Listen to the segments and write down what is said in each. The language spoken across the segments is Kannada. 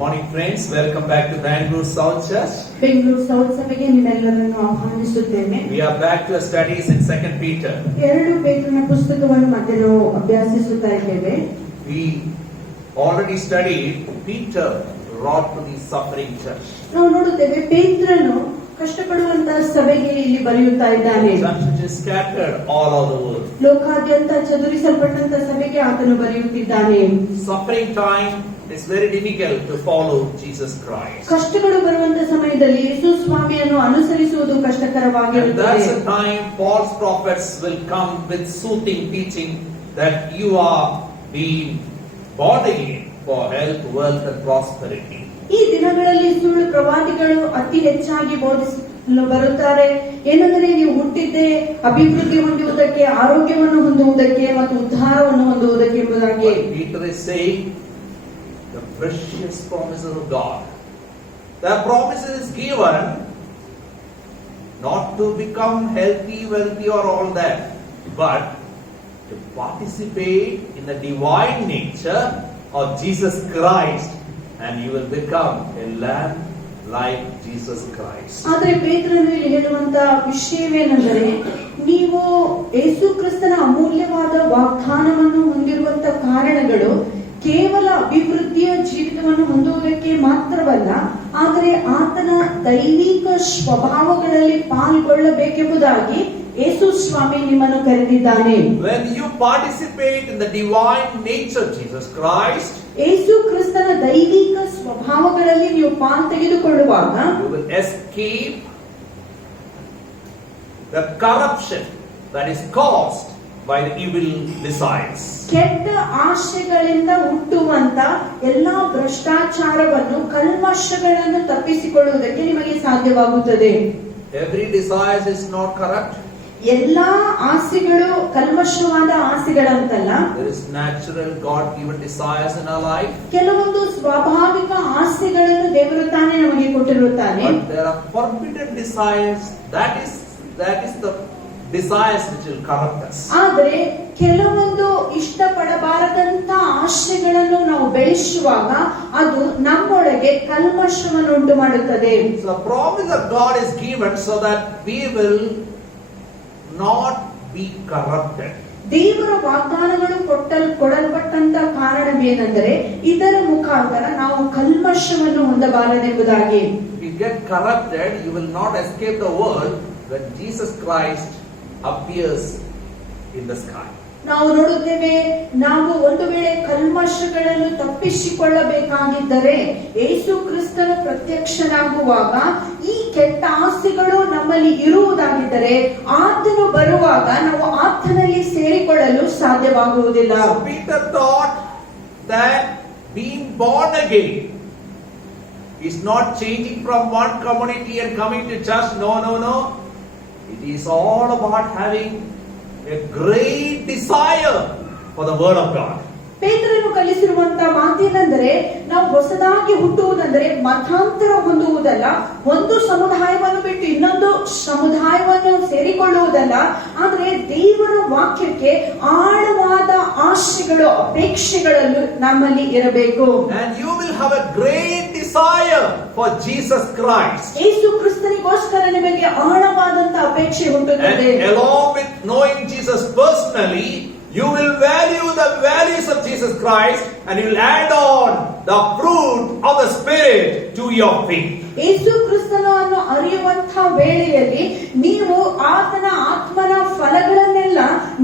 Morning friends, welcome back to Bangalore South Church. Bengaluru south ಸಭೆಗೆ ನಿಮ್ಮೆಲ್ಲರನ್ನು ಆಹ್ವಾನಿಸುತ್ತೇನೆ. We are back to our studies in 2 Peter. 2 ಪೇತ್ರನ ಪುಸ್ತಕವನ್ನು ಮತ್ತೆ ನಾವು ಅಭ್ಯಾಸಿಸುತ್ತಾ ಇದ್ದೇವೆ. We already studied Peter wrote to the suffering church. ನಾವು ನೋಡುತ್ತೇವೆ ಪೇತ್ರನು ಕಷ್ಟಪಡುವಂತಹ ಸಭೆಗೆ ಇಲ್ಲಿ ಬರೆಯುತ್ತಾ ಇದ್ದಾನೆ. Church which is scattered all over the world. ಲೋಕಾದ್ಯಂತ ಚದುರಿಸಲ್ಪಟ್ಟಂತಹ ಸಭೆಗೆ ಆತನು ಬರೆಯುತ್ತಿದ್ದಾನೆ. Suffering time is very difficult to follow Jesus Christ. ಕಷ್ಟಗಳು ಬರುವಂತಹ ಸಮಯದಲ್ಲಿ ಯೇಸು ಸ್ವಾಮಿಯನ್ನು ಅನುಸರಿಸುವುದು ಕಷ್ಟಕರವಾಗಿರುತ್ತದೆ. And that's the time false prophets will come with soothing teaching that you are being born again for health, wealth and prosperity. ಈ ದಿನಗಳಲ್ಲಿ ಸುಳ್ಳು ಪ್ರವಾದಿಗಳು ಅತಿ ಹೆಚ್ಚಾಗಿ ಬೋಧಿಸಲು ಬರುತ್ತಾರೆ. ಏನಂದರೆ ನೀವು ಹುಟ್ಟಿದ್ದೇ ಅಭಿವೃದ್ಧಿ ಹೊಂದುವುದಕ್ಕೆ, ಆರೋಗ್ಯವನ್ನು ಹೊಂದುವುದಕ್ಕೆ ಮತ್ತು ಉದ್ಧಾರವನ್ನು ಹೊಂದುವುದಕ್ಕೆ ಎಂಬುದಾಗಿ. Peter is saying the precious promises of God. The promises is given not to become healthy, wealthy or all that, but to participate in the divine nature of Jesus Christ, and you will become a lamb like Jesus Christ. ಆದರೆ ಪೇತ್ರನು ಇಲ್ಲಿ ಹೇಳುವಂತ ವಿಷಯವೇನೆಂದರೆ, ನೀವು ಯೇಸು ಕ್ರಿಸ್ತನ ಅಮೂಲ್ಯವಾದ ವಾಗ್ದಾನವನ್ನು ಹೊಂದಿರುವಂತ ಕಾರಣಗಳು ಕೇವಲ ಅಭಿವೃದ್ಧಿಯ ಜೀವಿತವನ್ನು ಹೊಂದುವುದಕ್ಕೆ ಮಾತ್ರವಲ್ಲ, ಆದರೆ ಆತನ ದೈವಿಕ ಸ್ವಭಾವಗಳಲ್ಲಿ ಪಾಲ್ಗೊಳ್ಳಬೇಕೆಂಬುದಾಗಿ ಯೇಸು ಸ್ವಾಮಿ ನಿಮ್ಮನ್ನು ಕರೆದಿದ್ದಾನೆ. When you participate in the divine nature of Jesus Christ, ಯೇಸು ಕ್ರಿಸ್ತನ ದೈವಿಕ ಸ್ವಭಾವಗಳಲ್ಲಿ ನೀವು ಪಾಲು ತೆಗೆದುಕೊಳ್ಳುವಾಗ you will escape the corruption that is caused by the evil desires. ಕೆಟ್ಟ ಆಶೆಗಳಿಂದ ಹುಟ್ಟುವಂತ ಎಲ್ಲಾ ಭ್ರಷ್ಟಾಚಾರವನ್ನು, ಕಲ್ಮಶಗಳನ್ನು ತಪ್ಪಿಸಿಕೊಳ್ಳುವುದಕ್ಕೆ ನಿಮಗೆ ಸಾಧ್ಯವಾಗುತ್ತದೆ. Every desire is not corrupt. ಎಲ್ಲಾ ಆಸೆಗಳು ಕಲ್ಮಶವಾದ ಆಸೆಗಳಂತಲ್ಲ. There is natural God-given desires in our life. ಕೆಲವೊಂದು ಸ್ವಾಭಾವಿಕ ಆಸೆಗಳನ್ನು ದೇವರು ತಾನೇ ನಮಗೆ ಕೊಟ್ಟಿರುತ್ತಾನೆ. But there are forbidden desires. That is the desires which will corrupt us. ಆದರೆ ಕೆಲವೊಂದು ಇಷ್ಟಪಡಬಾರದಂತ ಆಶೆಗಳನ್ನು ನಾವು ಬೆಳೆಸುವಾಗ ಅದು ನಮ್ಮೊಳಗೆ ಕಲ್ಮಶವನ್ನು ಉಂಟು ಮಾಡುತ್ತದೆ. So the promise of God is given so that we will not be corrupted. ದೇವರ ವಾಗ್ದಾನಗಳು ಕೊಡಲ್ಪಟ್ಟಂತ ಕಾರಣವೇನೆಂದರೆ ಇದರ ಮುಖಾಂತರ ನಾವು ಕಲ್ಮಶವನ್ನು ಹೊಂದಬಾರದೆಂಬುದಾಗಿ. If you get corrupted, you will not escape the world when Jesus Christ appears in the sky. ನಾವು ನೋಡುತ್ತೇವೆ, ನಾವು ಒಂದು ವೇಳೆ ಕಲ್ಮಶಗಳನ್ನು ತಪ್ಪಿಸಿಕೊಳ್ಳಬೇಕಾಗಿದ್ದರೆ ಯೇಸು ಕ್ರಿಸ್ತನು ಪ್ರತ್ಯಕ್ಷನಾಗುವಾಗ ಈ ಕೆಟ್ಟ ಆಸೆಗಳು ನಮ್ಮಲ್ಲಿ ಇರುವುದಾಗಿದ್ದರೆ ಆತನು ಬರುವಾಗ ನಾವು ಆತನಲ್ಲಿ ಸೇರಿಕೊಳ್ಳಲು ಸಾಧ್ಯವಾಗುವುದಿಲ್ಲ. So Peter thought that being born again is not changing from one community and coming to church. No. It is all about having a great desire for the word of God. ಪೇತ್ರನು ಕಲಿಸಿರುವಂತಹ ಮಾತೇನೆಂದರೆ, ನಾವು ಹೊಸದಾಗಿ ಹುಟ್ಟುವುದೆಂದರೆ ಮತಾಂತರ ಹೊಂದುವುದಲ್ಲ, ಒಂದು ಸಮುದಾಯವನ್ನು ಬಿಟ್ಟು ಇನ್ನೊಂದು ಸಮುದಾಯವನ್ನು ಸೇರಿಕೊಳ್ಳುವುದಲ್ಲ, ಆದರೆ ದೇವರ ವಾಕ್ಯಕ್ಕೆ ಆಳವಾದ ಆಶೆಗಳು, ಅಪೇಕ್ಷೆಗಳು ನಮ್ಮಲ್ಲಿ ಇರಬೇಕು. And you will have a great desire for Jesus Christ. ಯೇಸು ಕ್ರಿಸ್ತನಿಗೋಸ್ಕರ ನಿಮಗೆ ಆಳವಾದಂತ ಅಪೇಕ್ಷೆ ಹುಟ್ಟುತ್ತದೆ. And along with knowing Jesus personally, you will value the values of Jesus Christ and you will add on the fruit of the Spirit to your faith. ಯೇಸು ಕ್ರಿಸ್ತನನ್ನು ಅರಿಯುವಂತಹ ವೇಳೆಯಲ್ಲಿ ನೀವು ಆತನ ಆತ್ಮನ ಫಲಗಳನ್ನೆಲ್ಲ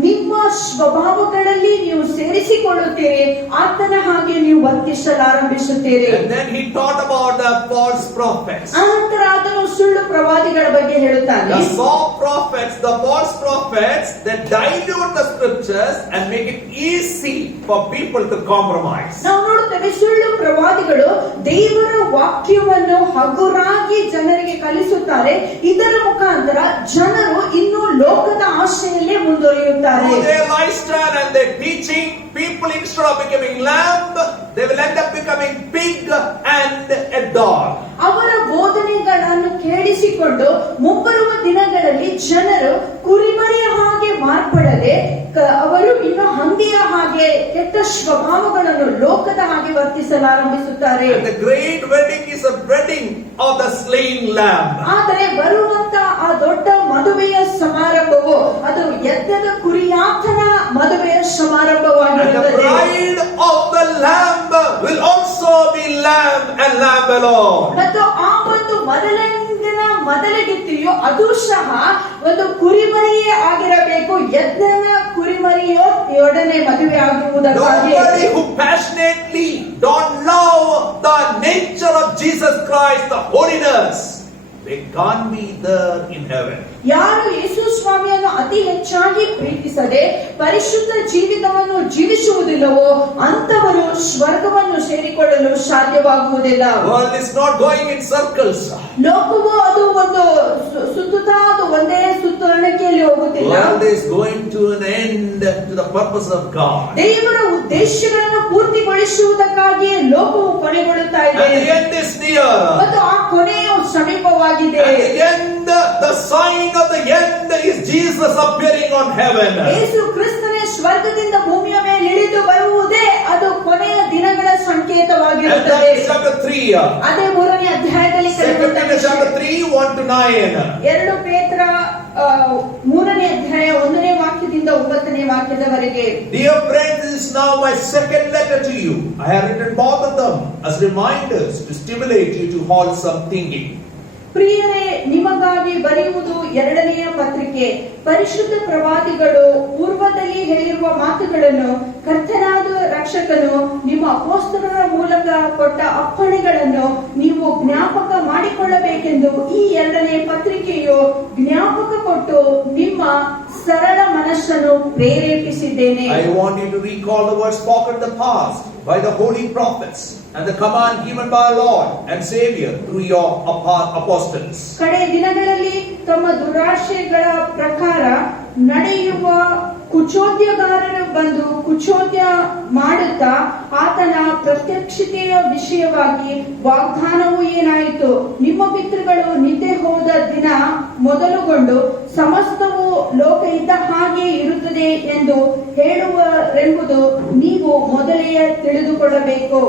ನಿಮ್ಮ ಸ್ವಭಾವಗಳಲ್ಲಿ ನೀವು ಸೇರಿಸಿಕೊಳ್ಳುತ್ತೀರಿ, ಆತನ ಹಾಗೆ ನೀವು ವರ್ತಿಸಲಾರಂಭಿಸುತ್ತೀರಿ. And then he taught about the false prophets. ಅನಂತರ ಆತನು ಸುಳ್ಳು ಪ್ರವಾದಿಗಳ ಬಗ್ಗೆ ಹೇಳುತ್ತಾನೆ. The false prophets, they dilute the scriptures and make it easy for people to compromise. ನಾವು ನೋಡುತ್ತೇವೆ, ಸುಳ್ಳು ಪ್ರವಾದಿಗಳು ದೇವರ ವಾಕ್ಯವನ್ನು ಹಗುರಾಗಿ ಜನರಿಗೆ ಕಲಿಸುತ್ತಾರೆ. ಇದರ ಮುಖಾಂತರ ಜನರು ಇನ್ನೂ ಲೋಕದ ಆಶೆಯಲ್ಲೇ ಮುಂದುವರಿಯುತ್ತಾರೆ. Their lifestyle and their teaching, people instead of becoming lamb, they will end up becoming pig and a dog. ಅವರ ಬೋಧನೆಗಳನ್ನು ಕೇಳಿಸಿಕೊಂಡು ಮುಂಬರುವ ದಿನಗಳಲ್ಲಿ ಜನರು ಕುರಿಮರಿಯ ಹಾಗೆ ಮಾರ್ಪಡದೆ ಅವರು ಇನ್ನು ಹಂದಿಯ ಹಾಗೆ ಕೆಟ್ಟ ಸ್ವಭಾವಗಳನ್ನು, ಲೋಕ ಲೋಕದ ಹಾಗೆ ವರ್ತಿಸಲಾರಂಭಿಸುತ್ತಾರೆ. And the great wedding is a wedding of the slain lamb. ಆದರೆ ಬರುವಂತ ಆ ದೊಡ್ಡ ಮದುವೆಯ ಸಮಾರಂಭವು ಅದು ಎದ್ದದ ಕುರಿಯಾತನ ಮದುವೆಯ And the ಸಮಾರಂಭವಾಗಿರುತ್ತದೆ. bride of the lamb will also be lamb and lamb alone. ಮತ್ತು ಆ ಒಂದು ಮೊದಲಗಿತ್ತಿಯು ಅದು ಸಹ ಒಂದು ಕುರಿಮರಿಯೇ ಆಗಿರಬೇಕು. ಎದ್ದನ ಕುರಿಮರಿಯೊಡನೆ ಮದುವೆ ಆಗುವುದಕ್ಕಾಗಿ Nobody who passionately don't love the nature of Jesus Christ, the holiness, they can't be there in heaven. ಯಾರು ಯೇಸು ಸ್ವಾಮಿಯನ್ನು ಅತಿ ಹೆಚ್ಚಾಗಿ ಪ್ರೀತಿಸದೆ ಪರಿಶುದ್ಧ ಜೀವಿತವನ್ನು ಜೀವಿಸುವುದಿಲ್ಲವೋ ಅಂತವರು ಸ್ವರ್ಗವನ್ನು ಸೇರಿಕೊಳ್ಳಲು ಸಾಧ್ಯವಾಗುವುದಿಲ್ಲ. World is not going in circles. ಲೋಕವು ಅದು ಒಂದು ಸುತ್ತುತ್ತಾ ಅದು ಒಂದೇ ಸುತ್ತುವರಿಕೆಯಲ್ಲಿ ಹೋಗುತ್ತಿಲ್ಲ. World is going to an end to the purpose of God. ದೇವರ ಉದ್ದೇಶಗಳನ್ನು ಪೂರ್ತಿಗೊಳಿಸುವುದಕ್ಕಾಗಿಯೇ ಲೋಕವು ಕೊನೆಗೊಳ್ಳುತ್ತಾ ಇದೆ. And the end is near. ಮತ್ತು ಆ ಕೊನೆಯು ಸಮೀಪವಾಗಿದೆ. At the end, the sign of the end is Jesus appearing on heaven. ಯೇಸು ಕ್ರಿಸ್ತನೇ ಸ್ವರ್ಗದಿಂದ ಭೂಮಿಯ ಮೇಲೆ ಇಳಿದು ಬರುವುದೇ ಅದು ಕೊನೆಯ ದಿನಗಳ And ಸಂಕೇತವಾಗಿರುತ್ತದೆ. that is chapter 3. ಅದೇ 3ನೇ ಅಧ್ಯಾಯದಲ್ಲಿ 2 Peter chapter 3, 1-9. 2 ಪೇತ್ರ 3ನೇ ಅಧ್ಯಾಯ 1ನೇ ವಾಕ್ಯದಿಂದ 9ನೇ ವಾಕ್ಯದವರೆಗೆ. Dear friends, this is now my second letter to you. I have written both of them as reminders to stimulate you to wholesome thinking. ಪ್ರಿಯರೇ, ನಿಮಗಾಗಿ ಬರೆಯುವುದು 2ನೆಯ ಪತ್ರಿಕೆ. ಪರಿಶುದ್ಧ ಪ್ರವಾದಿಗಳು ಪೂರ್ವದಲ್ಲಿ ಹೇಳಿರುವ ಮಾತುಗಳನ್ನು ಕರ್ತನಾದ ರಕ್ಷಕನು ನಿಮ್ಮ ಅಪೊಸ್ತಲರ ಮೂಲಕ ಕೊಟ್ಟ ಅಪ್ಪಣೆಗಳನ್ನು ನೀವು ಜ್ಞಾಪಕ ಮಾಡಿಕೊಳ್ಳಬೇಕೆಂದು ಈ 2ನೇ ಪತ್ರಿಕೆಯು ಜ್ಞಾಪಕ ಕೊಟ್ಟು ನಿಮ್ಮ ಸರಳ ಮನಸ್ಸನ್ನು ಪ್ರೇರೇಪಿಸಿದ್ದೇನೆ. I want you to recall the words spoken in the past by the holy prophets and the command given by our Lord and Savior through your apostles. ಕಡೆ ದಿನಗಳಲ್ಲಿ ತಮ್ಮ ದುರಾಶೆಗಳ ಪ್ರಕಾರ ನಡೆಯುವ ಕುಚೋದ್ಯಗಾರರು ಬಂದು ಕುಚೋದ್ಯ ಮಾಡುತ್ತಾ ಆತನ ಪ್ರತ್ಯಕ್ಷತೆಯ ವಿಷಯವಾಗಿ ವಾಗ್ದಾನವು ಏನಾಯಿತು, ನಿಮ್ಮ ಪಿತೃಗಳು ನಿದ್ದೆ ಹೋದ ದಿನ ಮೊದಲುಗೊಂಡು ಸಮಸ್ತವು ಲೋಕ ಇದ್ದ ಹಾಗೆ ಇರುತ್ತದೆ ಎಂದು ಹೇಳುವರೆಂಬುದು ನೀವು ಮೊದಲೇ ತಿಳಿದುಕೊಳ್ಳಬೇಕು.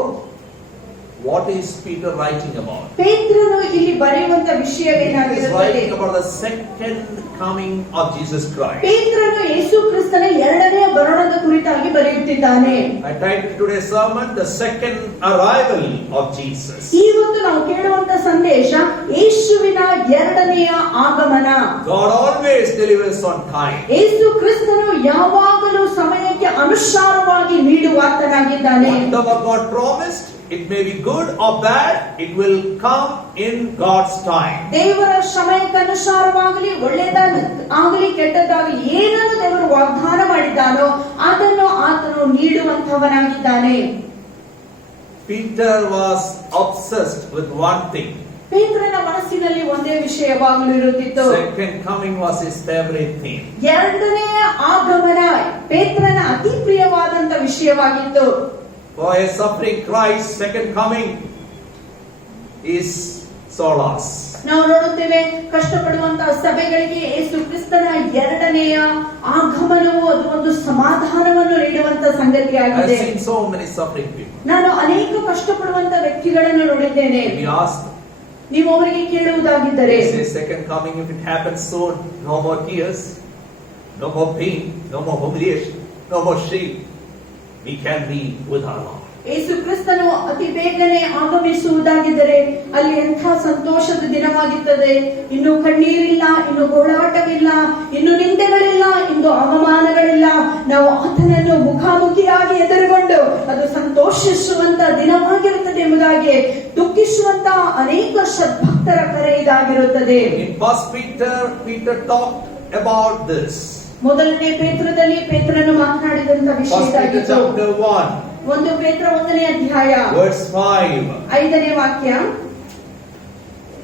What is Peter writing about? ಪೇತ್ರನು ಇಲ್ಲಿ ಬರೆಯುವಂತ He is ವಿಷಯವೇನಾಗಿರುತ್ತದೆ? writing about the second coming of Jesus Christ. ಪೇತ್ರನು ಯೇಸು ಕ್ರಿಸ್ತನ 2ನೇ ಬರೋಣದ ಕುರಿತಾಗಿ ಬರೆಯುತ್ತಿದ್ದಾನೆ. I titled today's sermon, The Second Arrival of Jesus. ಇವತ್ತು ನಾವು ಕೇಳುವಂತ ಸಂದೇಶ ಯೇಸುವಿನ 2ನೆಯ ಆಗಮನ. God always delivers on time. ಯೇಸು ಕ್ರಿಸ್ತನು ಯಾವಾಗಲೂ ಸಮಯಕ್ಕೆ ಅನುಸಾರವಾಗಿ ನೀಡುವಾತನಾಗಿದ್ದಾನೆ. Whatever God promised, it may be good or bad, it will come in God's time. ದೇವರ ಸಮಯಕ್ಕೆ ಅನುಸಾರವಾಗಲಿ ಒಳ್ಳೆಯದಾಗಲಿ ಕೆಟ್ಟದಾಗಲಿ ಏನನ್ನು ದೇವರು ವಾಗ್ದಾನ ಮಾಡಿದ್ದಾನೋ ಅದನ್ನು ಆತನು ನೀಡುವಂತವನಾಗಿದ್ದಾನೆ. Peter was obsessed with one thing. ಪೇತ್ರನ ಮನಸ್ಸಿನಲ್ಲಿ ಒಂದೇ ವಿಷಯವಾಗಲು ಇರುತ್ತಿತ್ತು. Second coming was his favorite thing. 2ನೇ ಆಗಮನ ಪೇತ್ರನ ಅತಿ ಪ್ರಿಯವಾದಂತ ವಿಷಯವಾಗಿತ್ತು. For a suffering Christ, second coming is solace. ನಾವು ನೋಡುತ್ತೇವೆ, ಕಷ್ಟಪಡುವಂತಹ ಸಭೆಗಳಿಗೆ ಯೇಸು ಕ್ರಿಸ್ತನ 2ನೆಯ ಆಗಮನವು ಅದು ಒಂದು ಸಮಾಧಾನವನ್ನು ನೀಡುವಂತ I've ಸಂಗತಿಯಾಗಿದೆ. seen so many suffering people. ನಾನು ಅನೇಕ ಕಷ್ಟಪಡುವಂತ ವ್ಯಕ್ತಿಗಳನ್ನು ನೋಡಿದ್ದೇನೆ. We ask them, ನೀವು ಅವರಿಗೆ ಕೇಳುವುದಾಗಿದ್ದರೆ, they say second coming, if it happens soon, no more tears, no more pain, no more humiliation, no more shame. We can be with our Lord. ಯೇಸು ಕ್ರಿಸ್ತನು ಅತಿ ಬೇಗನೆ ಆಗಮಿಸುವುದಾಗಿದ್ದರೆ ಅಲ್ಲಿ ಎಂಥ ಸಂತೋಷದ ದಿನವಾಗಿರ್ತದೆ. ಇನ್ನು ಕಣ್ಣೀರಿಲ್ಲ, ಇನ್ನು ಗೋಳಾಟವಿಲ್ಲ, ಇನ್ನು ನಿಂದೆಗಳಿಲ್ಲ, ಇನ್ನು ಅವಮಾನಗಳಿಲ್ಲ. ನಾವು ಆತನನ್ನು ಮುಖಾಮುಖಿಯಾಗಿ ಎದುರುಗೊಂಡು ಅದು ಸಂತೋಷಿಸುವಂತ ದಿನವಾಗಿರುತ್ತದೆ ಎಂಬುದಾಗಿ ದುಃಖಿಸುವಂತ ಅನೇಕ ಸದ್ಭಕ್ತರ ಕರೆ ಇದಾಗಿರುತ್ತದೆ. In 1 Peter talked about this. 1ನೇ ಪೇತ್ರದಲ್ಲಿ ಪೇತ್ರನು ಮಾತನಾಡಿದಂತ 1 Peter ವಿಷಯದಾಗಿತ್ತು. chapter 1, 1 ಪೇತ್ರ 1ನೇ ಅಧ್ಯಾಯ verse 5. 5ನೇ ವಾಕ್ಯ.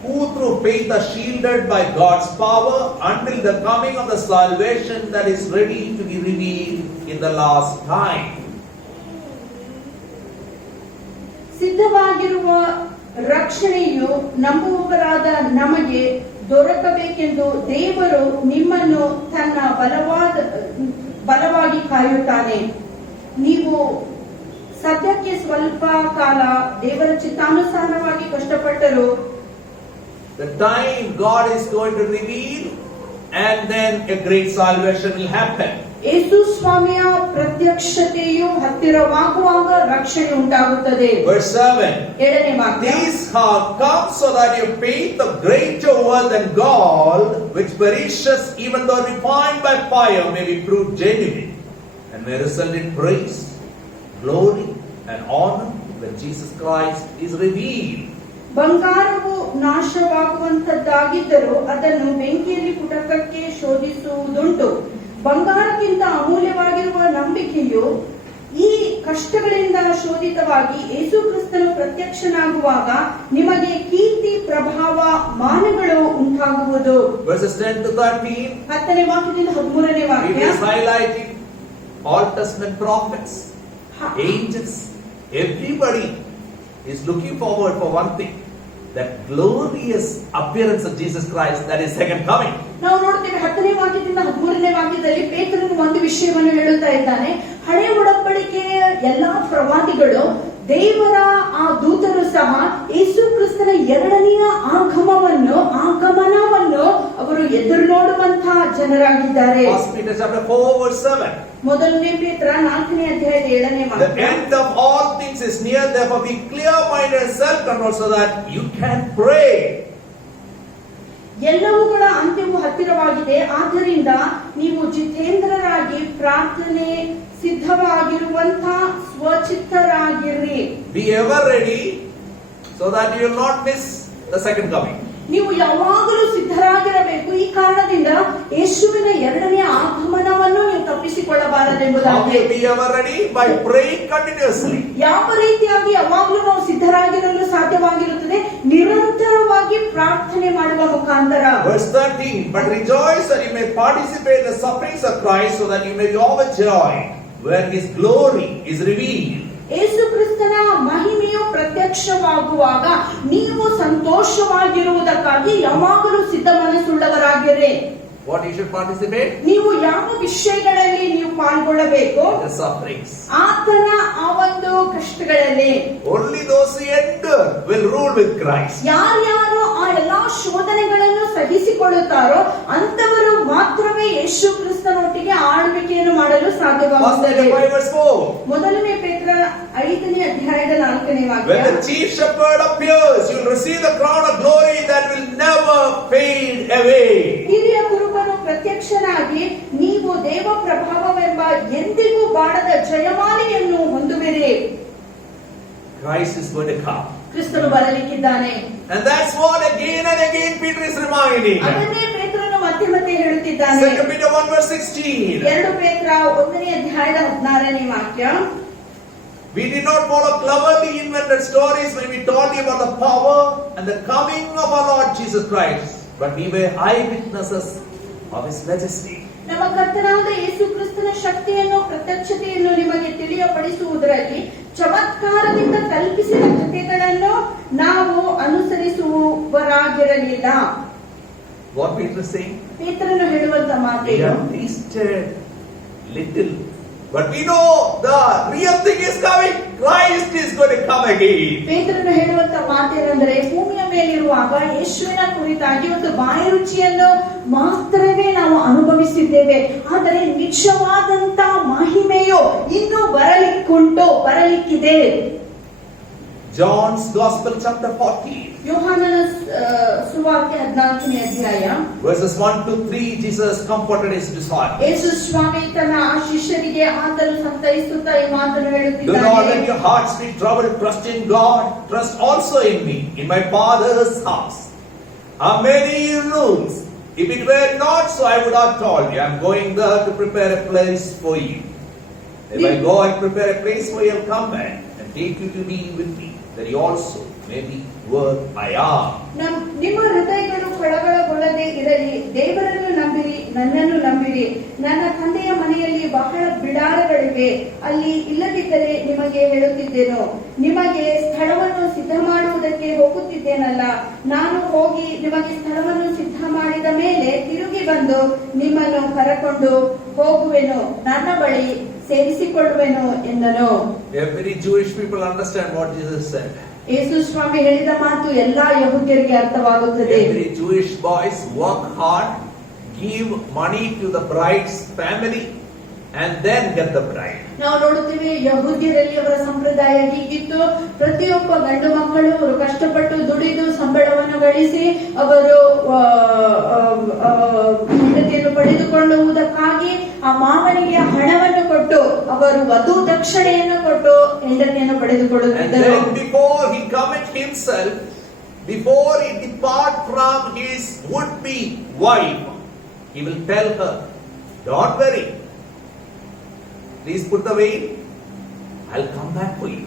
Who through faith are shielded by God's power until the coming of the salvation that is ready to be revealed in the last time. ಸಿದ್ಧವಾಗಿರುವ ರಕ್ಷಣೆಯು ನಂಬುವವರಾದ ನಮಗೆ ದೊರಕಬೇಕೆಂದು ದೇವರು ನಿಮ್ಮನ್ನು ತನ್ನ ಬಲವಾಗಿ ಕಾಯುತ್ತಾನೆ. ನೀವು ಸದ್ಯಕ್ಕೆ ಸ್ವಲ್ಪ ಕಾಲ ದೇವರ ಚಿತ್ತಾನುಸಾರವಾಗಿ ಕಷ್ಟಪಟ್ಟರು. The time God is going to reveal, and then a great salvation will happen. ಯೇಸು ಸ್ವಾಮಿಯ ಪ್ರತ್ಯಕ್ಷತೆಯು ಹತ್ತಿರವಾಗುವಾಗ ರಕ್ಷಣೆ ಉಂಟಾಗುತ್ತದೆ. Verse 7. 7ನೇ ವಾಕ್ಯ. These have come so that your faith of greater worth than gold, which perishes even though refined by fire, may be proved genuine, and may result in praise, glory, and honor when Jesus Christ is revealed. ಬಂಗಾರವು ನಾಶವಾಗುವಂತದ್ದಾಗಿದ್ದರೂ ಅದನ್ನು ಬೆಂಕಿಯಲ್ಲಿ ಪುಟಕಕ್ಕೆ ಶೋಧಿಸುವುದುಂಟು. ಬಂಗಾರಕ್ಕಿಂತ ಅಮೂಲ್ಯವಾಗಿರುವ ನಂಬಿಕೆಯು ಈ ಕಷ್ಟಗಳಿಂದ ಶೋಧಿತವಾಗಿ ಯೇಸು ಕ್ರಿಸ್ತನು ಪ್ರತ್ಯಕ್ಷನಾಗುವಾಗ ನಿಮಗೆ ಕೀರ್ತಿ, ಪ್ರಭಾವ, ಮಾನಗಳು ಉಂಟಾಗುವುದು. Verses 10 to 13. 10ನೇ ವಾಕ್ಯದಿಂದ 13ನೇ It ವಾಕ್ಯ. is highlighting Old Testament prophets, angels, everybody is looking forward for one thing, that glorious appearance of Jesus Christ, that is second coming. ನಾವು ನೋಡ್ತೇವೆ 10ನೇ ವಾಕ್ಯದಿಂದ 13ನೇ ವಾಕ್ಯದಲ್ಲಿ ಪೇತ್ರನು ಒಂದು ವಿಷಯವನ್ನು ಹೇಳುತ್ತಾ ಇದ್ದಾನೆ. ಹಳೆ ಒಡಂಬಡಿಕೆಯ ಎಲ್ಲಾ ಪ್ರವಾದಿಗಳು, ದೇವರ ಆ ದೂತರು ಸಹ ಯೇಸು ಕ್ರಿಸ್ತನ ಎರಡನೆಯ ಆಗಮನವನ್ನು ಅವರು ಎದುರು ನೋಡುವಂತಹ ಜನರಾಗಿದ್ದಾರೆ. 1 Peter chapter 4 verse 7. ಮೊದಲನೇ ಪೇತ್ರ 4ನೇ ಅಧ್ಯಾಯದ 7ನೇ The ವಾಕ್ಯ. end of all things is near, therefore be clear-minded, self-controlled, so that you can pray. ಎಲ್ಲವುಗಳ ಅಂತ್ಯವು ಹತ್ತಿರವಾಗಿದೆ, ಆದ್ದರಿಂದ ನೀವು ಜಿತೇಂದ್ರರಾಗಿ ಪ್ರಾರ್ಥನೆ ಸಿದ್ಧವಾಗಿರುವಂತ ಸ್ವಚಿತ್ತರಾಗಿರ್ರಿ. Be ever ready, so that you will not miss the second coming. ನೀವು ಯಾವಾಗಲೂ ಸಿದ್ಧರಾಗಿರಬೇಕು. ಈ ಕಾರಣದಿಂದ ಯೇಸುವಿನ ಎರಡನೆಯ ಆಗಮನವನ್ನು ನೀವು ತಪ್ಪಿಸಿಕೊಳ್ಳಬಾರದೆಂಬುದಾಗಿ. How to be ever ready? By praying continuously. ಯಾವ ರೀತಿಯಾಗಿ ಯಾವಾಗಲೂ ನಾವು ಸಿದ್ಧರಾಗಿರಲು ಸಾಧ್ಯವಾಗಿರುತ್ತದೆ? ನಿರಂತರವಾಗಿ ಪ್ರಾರ್ಥನೆ ಮಾಡುವ ಮುಖಾಂತರ. Verse 13. But rejoice that you may participate in the sufferings of Christ, so that you may be overjoyed when His glory is revealed. ಯೇಸು ಕ್ರಿಸ್ತನ ಮಹಿಮೆಯು ಪ್ರತ್ಯಕ್ಷವಾಗುವಾಗ ನೀವು ಸಂತೋಷವಾಗಿರುವುದಕ್ಕಾಗಿ ಯಾವಾಗಲೂ ಸಿದ್ಧ ಮನಸ್ಸುಳ್ಳವರಾಗಿರಿ. What you should participate? ನೀವು ಯಾವ ವಿಷಯಗಳಲ್ಲಿ ನೀವು ಪಾಲ್ಗೊಳ್ಳಬೇಕು? The sufferings. ಆತನ ಆ ಒಂದು ಕಷ್ಟಗಳಲ್ಲಿ. Only those who endure will rule with Christ. ಯಾರ್ಯಾರು ಆ ಎಲ್ಲಾ ಶೋಧನೆಗಳನ್ನು ಸಹಿಸಿಕೊಳ್ಳುತ್ತಾರೋ ಅಂತವರು ಮಾತ್ರವೇ ಯೇಸು ಕ್ರಿಸ್ತನೊಟ್ಟಿಗೆ ಆಳ್ವಿಕೆಯನ್ನು ಮಾಡಲು ಸಾಧ್ಯವಾಗುತ್ತದೆ. ಮೊದಲನೇ ಪೇತ್ರ 5ನೇ ಅಧ್ಯಾಯದ 4ನೇ ವಾಕ್ಯ. When the chief shepherd appears, you will receive the crown of glory that will never fade away. ಹಿರಿಯ ಕುರುಬನು ಪ್ರತ್ಯಕ್ಷನಾಗಿ ನೀವು ದೇವ ಪ್ರಭಾವವೆಂಬ ಎಂದಿಗೂ ಬಾಡದ ಜಯಮಾಲೆಯನ್ನು ಹೊಂದುವಿರಿ. Christ is going to come. ಕ್ರಿಸ್ತನು ಬರಲಿಕ್ಕಿದ್ದಾನೆ. And that's what again and again Peter is reminding. ಅದನ್ನೇ ಪೇತ್ರನು ಮತ್ತೆ ಮತ್ತೆ ಹೇಳುತ್ತಿದ್ದಾನೆ. 2 Peter 1 verse 16. 2 ಪೇತ್ರ 1ನೇ ಅಧ್ಯಾಯದ 16ನೇ ವಾಕ್ಯ. We did not follow cleverly invented stories when we told you about the power and the coming of our Lord Jesus Christ, but we were eyewitnesses of His majesty. ನಮ್ಮ ಕರ್ತನಾದ ಯೇಸು ಕ್ರಿಸ್ತನ ಶಕ್ತಿಯನ್ನು, ಪ್ರತ್ಯಕ್ಷತೆಯನ್ನು ನಿಮಗೆ ತಿಳಿಯಪಡಿಸುವುದರಲ್ಲಿ ಚಮತ್ಕಾರದಿಂದ ಕಲ್ಪಿಸಿದ ಕಥೆಗಳನ್ನು ನಾವು ಅನುಸರಿಸುವವರಾಗಿರಲಿಲ್ಲ. What Peter is saying? ಪೇತ್ರನು ಹೇಳುವಂತ We ಮಾತೇನು? have tasted little, but we know the real thing is coming. Christ is going to come again. ಪೇತ್ರನು ಹೇಳುವಂತ ಮಾತೇನೆಂದರೆ, ಭೂಮಿಯ ಮೇಲಿರುವಾಗ ಯೇಸುವಿನ ಕುರಿತಾಗಿ ಒಂದು ಬಾಯಿ ರುಚಿಯನ್ನು ಮಾತ್ರವೇ ನಾವು ಅನುಭವಿಸಿದ್ದೇವೆ, ಆದರೆ ನಿಜವಾದಂತ ಮಹಿಮೆಯು ಇನ್ನೂ ಬರಲಿಕ್ಕಿದೆ. John's Gospel chapter 14. ಯೋಹಾನನ ಸುವಾರ್ತೆ 14ನೇ ಅಧ್ಯಾಯ. Verses 1 to 3, Jesus comforted His disciples. ಯೇಸು ಸ್ವಾಮಿ ತನ್ನ ಶಿಷ್ಯರಿಗೆ ಆತನು ಸಂತೈಸುತ್ತಾ ಈ ಮಾತನ್ನು Do not ಹೇಳುತ್ತಿದ್ದಾನೆ. let your hearts be troubled. Trust in God. Trust also in me. In my Father's house are many rooms. If it were not so, I would have told you. I am going there to prepare a place for you. If I go and prepare a place for you, I will come back and take you to be with me, that you also may be where I am. ನಿಮ್ಮ ಹೃದಯಗಳು ಕಳವಳಗೊಳ್ಳದೆ ಇರಲಿ, ದೇವರನ್ನು ನಂಬಿರಿ, ನನ್ನನ್ನು ನಂಬಿರಿ. ನನ್ನ ತಂದೆಯ ಮನೆಯಲ್ಲಿ ಬಹಳ ಬಿಡಾರಗಳಿವೆ, ಅಲ್ಲಿ ಇಲ್ಲದಿದ್ದರೆ ನಿಮಗೆ ಹೇಳುತ್ತಿದ್ದೇನೋ. ನಿಮಗೆ ಸ್ಥಳವನ್ನು ಸಿದ್ಧ ಮಾಡುವುದಕ್ಕೆ ಹೋಗುತ್ತಿದ್ದೇನಲ್ಲ. ನಾನು ಹೋಗಿ ನಿಮಗೆ ಸ್ಥಳವನ್ನು ಸಿದ್ಧ ಮಾಡಿದ ಮೇಲೆ ತಿರುಗಿ ಬಂದು ನಿಮ್ಮನ್ನು ಕರಕೊಂಡು ಹೋಗುವೆನು. ನನ್ನ ಬಳಿ ಸೇರಿಸಿಕೊಳ್ಳುವೆನು ಎಂದನು. Every Jewish people understand what Jesus said. ಯೇಸು ಸ್ವಾಮಿ ಹೇಳಿದ ಮಾತು ಎಲ್ಲಾ ಯಹೂದ್ಯರಿಗೆ ಅರ್ಥವಾಗುತ್ತದೆ. Every Jewish boys work hard, give money to the bride's family, and then get the bride. ನಾವು ನೋಡುತ್ತೇವೆ ಯಹೂದ್ಯರಲ್ಲಿ ಅವರ ಸಂಪ್ರದಾಯ ಹೀಗಿತ್ತು. ಪ್ರತಿಯೊಬ್ಬ ಗಂಡು ಮಕ್ಕಳು ಅವರು ಕಷ್ಟಪಟ್ಟು ದುಡಿದು ಸಂಬಳವನ್ನು ಗಳಿಸಿ ಅವರು ಹೆಂಡತಿಯನ್ನು ಪಡೆದುಕೊಳ್ಳುವುದಕ್ಕಾಗಿ ಆ ಮಾವನಿಗೆ ಹಣವನ್ನು ಕೊಟ್ಟು ಅವರು ವಧು ದಕ್ಷಿಣೆಯನ್ನು ಕೊಟ್ಟು ಹೆಂಡತಿಯನ್ನು ಪಡೆದುಕೊಳ್ಳುತ್ತಿದ್ದರು. Before he commit himself, before he depart from his would-be wife, he will tell her, "Don't worry. Please put the veil. I'll come back for you.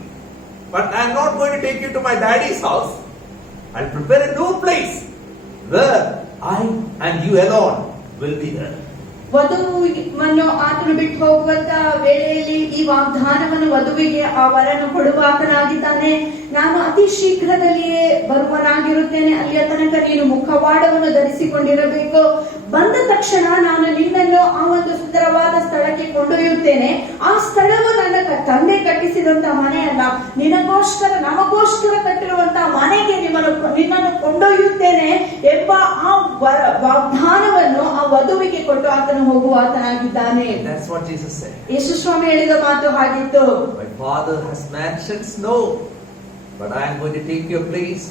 But I'm not going to take you to my daddy's house. I'll prepare a new place where I and you alone will be there." ವಧುವನ್ನು ಆತನು ಬಿಟ್ಟು ಹೋಗುವಂತ ವೇಳೆಯಲ್ಲಿ ಈ ವಾಗ್ದಾನವನ್ನು ವಧುವಿಗೆ ಆ ವರನ್ನು ಕೊಡುವ ಆತನಾಗಿದ್ದಾನೆ. ನಾನು ಅತಿ ಶೀಘ್ರದಲ್ಲಿಯೇ ಬರುವನಾಗಿರುತ್ತೇನೆ. ಅಲ್ಲಿಯ ತನಕ ನೀನು ಮುಖವಾಡವನ್ನು ಧರಿಸಿಕೊಂಡಿರಬೇಕು. ಬಂದ ತಕ್ಷಣ ನಾನು ನಿನ್ನನ್ನು ಆ ಒಂದು ಸುಂದರವಾದ ಸ್ಥಳಕ್ಕೆ ಕೊಂಡೊಯ್ಯುತ್ತೇನೆ. ಆ ಸ್ಥಳವು ನನ್ನ ತಂದೆ ಕಟ್ಟಿಸಿದಂತ ಮನೆ ಅಲ್ಲ, ನಿನಗೋಸ್ಕರ ನಮಗೋಸ್ಕರ ಕಟ್ಟಿರುವಂತಹ ಮನೆಗೆ ನಿನ್ನನ್ನು ಕೊಂಡೊಯ್ಯುತ್ತೇನೆ ಎಂಬ ಆ ವಾಗ್ದಾನವನ್ನು ಆ ವಧುವಿಗೆ ಕೊಟ್ಟು ಆತನು ಹೋಗುವ ಆತನಾಗಿದ್ದಾನೆ. That's what Jesus said. ಯೇಸು ಸ್ವಾಮಿ ಹೇಳಿದ ಮಾತು ಹಾಗಿತ್ತು. My Father has mansions, no, but I am going to take your place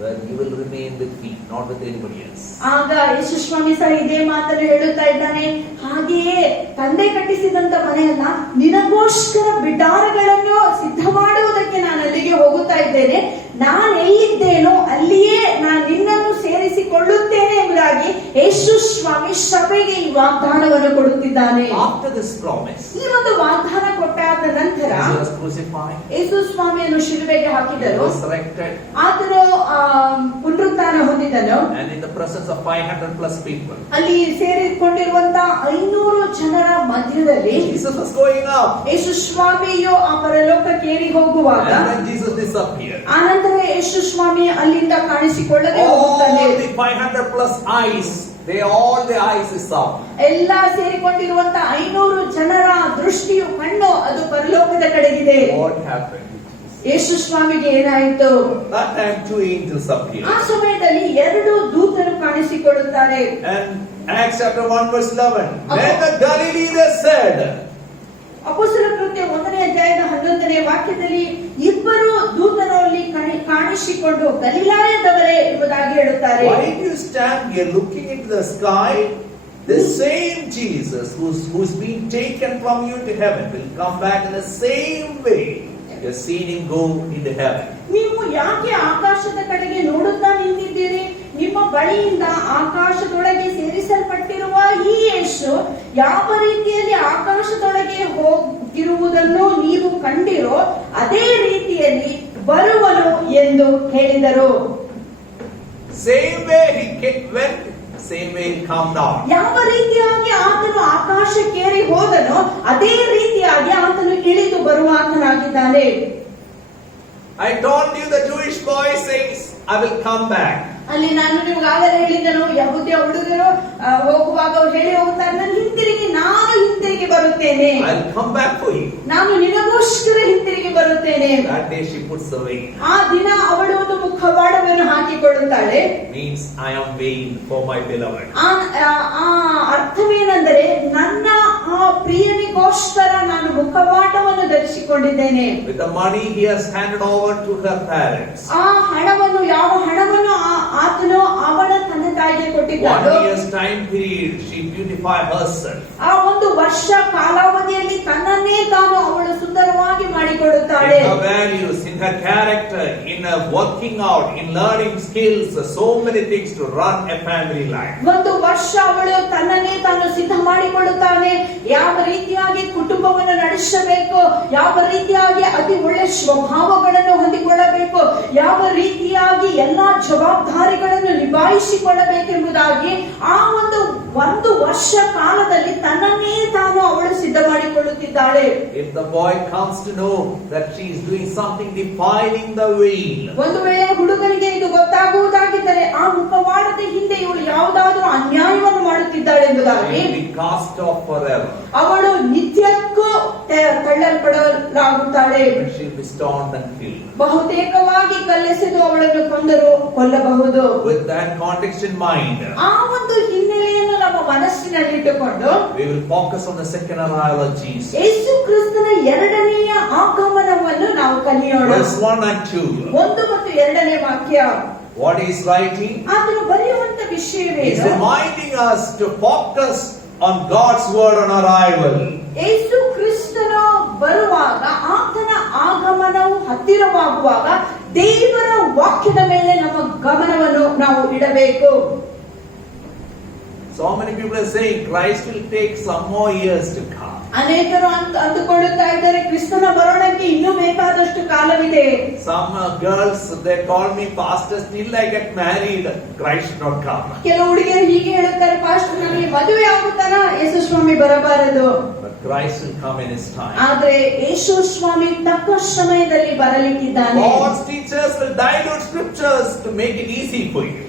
where you will remain with me, not with anybody else. ಆಗ ಯೇಸು ಸ್ವಾಮಿ ಸಹ ಇದೇ ಮಾತನ್ನು ಹೇಳುತ್ತಾ ಇದ್ದಾನೆ. ಹಾಗೆಯೇ ತಂದೆ ಕಟ್ಟಿಸಿದಂತ ಮನೆಯಲ್ಲ, ನಿನಗೋಸ್ಕರ ಬಿಡಾರಗಳನ್ನು ಸಿದ್ಧ ಮಾಡುವುದಕ್ಕೆ ನಾನು ಅಲ್ಲಿಗೆ ಹೋಗುತ್ತಾ ಇದ್ದೇನೆ. ನಾನು ಎಲ್ಲಿದ್ದೇನೋ ಅಲ್ಲಿಯೇ ನಾನು ನಿನ್ನನ್ನು ಸೇರಿಸಿಕೊಳ್ಳುತ್ತೇನೆ ಎಂಬುದಾಗಿ ಯೇಸು ಸ್ವಾಮಿ ಸಭೆಗೆ ಈ ವಾಗ್ದಾನವನ್ನು ಕೊಡುತ್ತಿದ್ದಾನೆ. After this promise, ಈ ಒಂದು ವಾಗ್ದಾನ ಕೊಟ್ಟಾದ ನಂತರ he was crucified, ಯೇಸು ಸ್ವಾಮಿಯನ್ನು ಶಿಲುಬೆಗೆ ಹಾಕಿದರು, resurrected, ಆತನು ಪುನರುತ್ಥಾನ ಹೊಂದಿದನು. and in the presence of 500 plus people, ಅಲ್ಲಿ ಸೇರಿಕೊಂಡಿರುವಂತಹ 500 ಜನರ ಮಧ್ಯದಲ್ಲಿ Jesus was going up. ಯೇಸು ಸ್ವಾಮಿಯು ಆ ಪರಲೋಕಕ್ಕೆ ಏರಿ ಹೋಗುವಾಗ And then Jesus disappeared. ಆನಂತರ ಯೇಸು ಸ್ವಾಮಿ ಅಲ್ಲಿಂದ ಕಾಣಿಸಿಕೊಳ್ಳದೆ All ಹೋಗುತ್ತಾನೆ. the 500 plus eyes, all the eyes is up. ಎಲ್ಲ ಸೇರಿಕೊಂಡಿರುವಂತಹ 500 ಜನರ ದೃಷ್ಟಿಯು ಕಣ್ಣು ಅದು ಪರಲೋಕದ ಕಡೆಗಿದೆ. What happened? ಯೇಸು ಸ್ವಾಮಿಗೆ ಏನಾಯಿತು? That time 2 angels appeared. ಆ ಸಮಯದಲ್ಲಿ 2 ದೂತರು ಕಾಣಿಸಿಕೊಳ್ಳುತ್ತಾರೆ. And Acts chapter 1 verse 11, when the Galileans said, ಅಪೊಸ್ತಲರ ಕೃತ್ಯ 1ನೇ ಅಧ್ಯಾಯದ 11ನೇ ವಾಕ್ಯದಲ್ಲಿ ಇಬ್ಬರು ದೂತರು ಅಲ್ಲಿ ಕಾಣಿಸಿಕೊಂಡು ಗಲಿಲಾಯದವರೇ ಎಂಬುದಾಗಿ ಹೇಳುತ್ತಾರೆ. why do you stand here looking into the sky? The same Jesus who's been taken from you to heaven will come back in the same way you have seen him go into heaven. ನೀವು ಯಾಕೆ ಆಕಾಶದ ಕಡೆಗೆ ನೋಡುತ್ತಾ ನಿಂತಿದ್ದೀರಿ? ನಿಮ್ಮ ಬಳಿಯಿಂದ ಆಕಾಶದೊಳಗೆ ಸೇರಿಸಲ್ಪಟ್ಟಿರುವ ಈ ಯೇಸು ಯಾವ ರೀತಿಯಲ್ಲಿ ಆಕಾಶದೊಳಗೆ ಹೋಗಿರುವುದನ್ನು ನೀವು ಕಂಡಿರೋ ಅದೇ ರೀತಿಯಲ್ಲಿ ಬರುವನು ಎಂದು ಹೇಳಿದರು. Same way he went, same way he come down. ಯಾವ ರೀತಿಯಾಗಿ ಆತನು ಆಕಾಶಕ್ಕೇರಿ ಹೋದನೋ ಅದೇ ರೀತಿಯಾಗಿ ಆತನು ಇಳಿದು ಬರುವ ಆತನಾಗಿದ್ದಾನೆ. I told you the Jewish boy says, I will come back. ಅಲ್ಲಿ ನಾನು ನಿಮ್ಗಾಗಲೇ ಹೇಳಿದನು, ಯಹೂದ್ಯ ಹುಡುಗರು ಹೋಗುವಾಗ ಅವ್ರು ಹೇಳಿ ಹೋಗುತ್ತಾರೆ, ನಾನು ಹಿಂತಿರುಗಿ ಬರುತ್ತೇನೆ. I'll come back for you. ನಾನು ನಿನಗೋಸ್ಕರ ಹಿಂತಿರುಗಿ ಬರುತ್ತೇನೆ. That day she puts away. ಆ ದಿನ ಅವಳು ಒಂದು ಮುಖವಾಡವನ್ನು ಹಾಕಿಕೊಳ್ಳುತ್ತಾಳೆ. Means I am veiled for my beloved. ಆ ಅರ್ಥವೇನೆಂದರೆ ನನ್ನ ಆ ಪ್ರಿಯನಿಗೋಸ್ಕರ ನಾನು ಮುಖವಾಟವನ್ನು ಧರಿಸಿಕೊಂಡಿದ್ದೇನೆ. With the money he has handed over to her parents. ಆ ಹಣವನ್ನು ಯಾವ ಹಣವನ್ನು ಆತನು ಅವಳ ತಂದೆ ತಾಯಿಗೆ ಕೊಟ್ಟಿದ್ದಾನೆ. 1 year's time period she beautified herself. ಆ ಒಂದು ವರ್ಷ ಕಾಲಾವಧಿಯಲ್ಲಿ ತನ್ನನ್ನೇ ತಾನು ಅವಳು ಸುಂದರವಾಗಿ ಮಾಡಿಕೊಳ್ಳುತ್ತಾಳೆ. In her values, in her character, in her working out, in learning skills, so many things to run a family life. ಒಂದು ವರ್ಷ ಅವಳು ತನ್ನನ್ನೇ ತಾನು ಸಿದ್ಧ ಮಾಡಿಕೊಳ್ಳುತ್ತಾನೆ. ಯಾವ ರೀತಿಯಾಗಿ ಕುಟುಂಬವನ್ನು ನಡೆಸಬೇಕು, ಯಾವ ರೀತಿಯಾಗಿ ಅತಿ ಒಳ್ಳೆ ಸ್ವಭಾವಗಳನ್ನು ಹೊಂದಿಕೊಳ್ಳಬೇಕು, ಯಾವ ರೀತಿಯಾಗಿ ಎಲ್ಲಾ ಜವಾಬ್ದಾರಿಗಳನ್ನು ನಿಭಾಯಿಸಿಕೊಳ್ಳಬೇಕೆಂಬುದಾಗಿ ಆ ಒಂದು ವರ್ಷ ಕಾಲದಲ್ಲಿ ತನ್ನನ್ನೇ ತಾನು ಅವಳು ಸಿದ್ಧ ಮಾಡಿಕೊಳ್ಳುತ್ತಿದ್ದಾಳೆ. If the boy comes to know that she is doing something defiling the veil, ಒಂದು ವೇಳೆ ಹುಡುಗನಿಗೆ ಇದು ಗೊತ್ತಾಗುವುದಾಗಿದ್ದರೆ, ಆ ಮುಖವಾಡದ ಆತನ ಹಿಂದೆ ಇವಳು ಯಾವುದಾದ್ರೂ ಅನ್ಯಾಯವನ್ನು ಮಾಡುತ್ತಿದ್ದಾಳೆ ಎಂಬುದಾಗಿ She will be cast off forever. ಅವಳು ನಿತ್ಯಕ್ಕೂ ತಳ್ಳಲ್ಪಡಲಾಗುತ್ತಾಳೆ. And she will be stoned and killed. ಬಹುತೇಕವಾಗಿ ಕಲ್ಲೆಸೆದು ಅವಳನ್ನು ಕೊಂದರು ಕೊಲ್ಲಬಹುದು. With that context in mind, ಆ ಒಂದು ಹಿನ್ನೆಲೆಯನ್ನು ನಮ್ಮ ಮನಸ್ಸಿನಲ್ಲಿಟ್ಟುಕೊಂಡು we will focus on the second arrival of Jesus. ಯೇಸು ಕ್ರಿಸ್ತನ ಎರಡನೆಯ ಆಗಮನವನ್ನು ನಾವು ಕಲಿಯೋಣ. Verse 1 and 2. 1 ಮತ್ತು 2ನೇ ವಾಕ್ಯ. What he is writing? ಆತನು ಬರೆಯುವಂತ He is ವಿಷಯವೇನು? reminding us to focus on God's word on arrival. ಯೇಸು ಕ್ರಿಸ್ತನ ಬರುವಾಗ, ಆತನ ಆಗಮನವು ಹತ್ತಿರವಾಗುವಾಗ ದೇವರ ವಾಕ್ಯದ ಮೇಲೆ ನಮ್ಮ ಗಮನವನ್ನು ನಾವು ಇಡಬೇಕು. So many people are saying Christ will take some more years to come. ಅನೇಕರು ಅಂದುಕೊಳ್ಳುತ್ತಾ ಇದ್ದಾರೆ ಕ್ರಿಸ್ತನ ಬರೋಣಕ್ಕೆ ಇನ್ನೂ ಬೇಕಾದಷ್ಟು ಕಾಲವಿದೆ. Some girls, they call me pastor, still I get married, Christ should not come. ಕೆಲವು ಹುಡುಗಿಯರು ಹೀಗೆ ಹೇಳುತ್ತಾರೆ, ಪಾಸ್ಟರ್ ನನಗೆ ಮದುವೆ ಆಗುತ್ತಾನ ಯೇಸು ಸ್ವಾಮಿ ಬರಬಾರದು. But Christ will come in his time. ಆದ್ರೆ ಯೇಸು ಸ್ವಾಮಿ ತಕ್ಕ ಸಮಯದಲ್ಲಿ ಬರಲಿಕ್ಕಿದ್ದಾನೆ. False teachers will dilute scriptures to make it easy for you.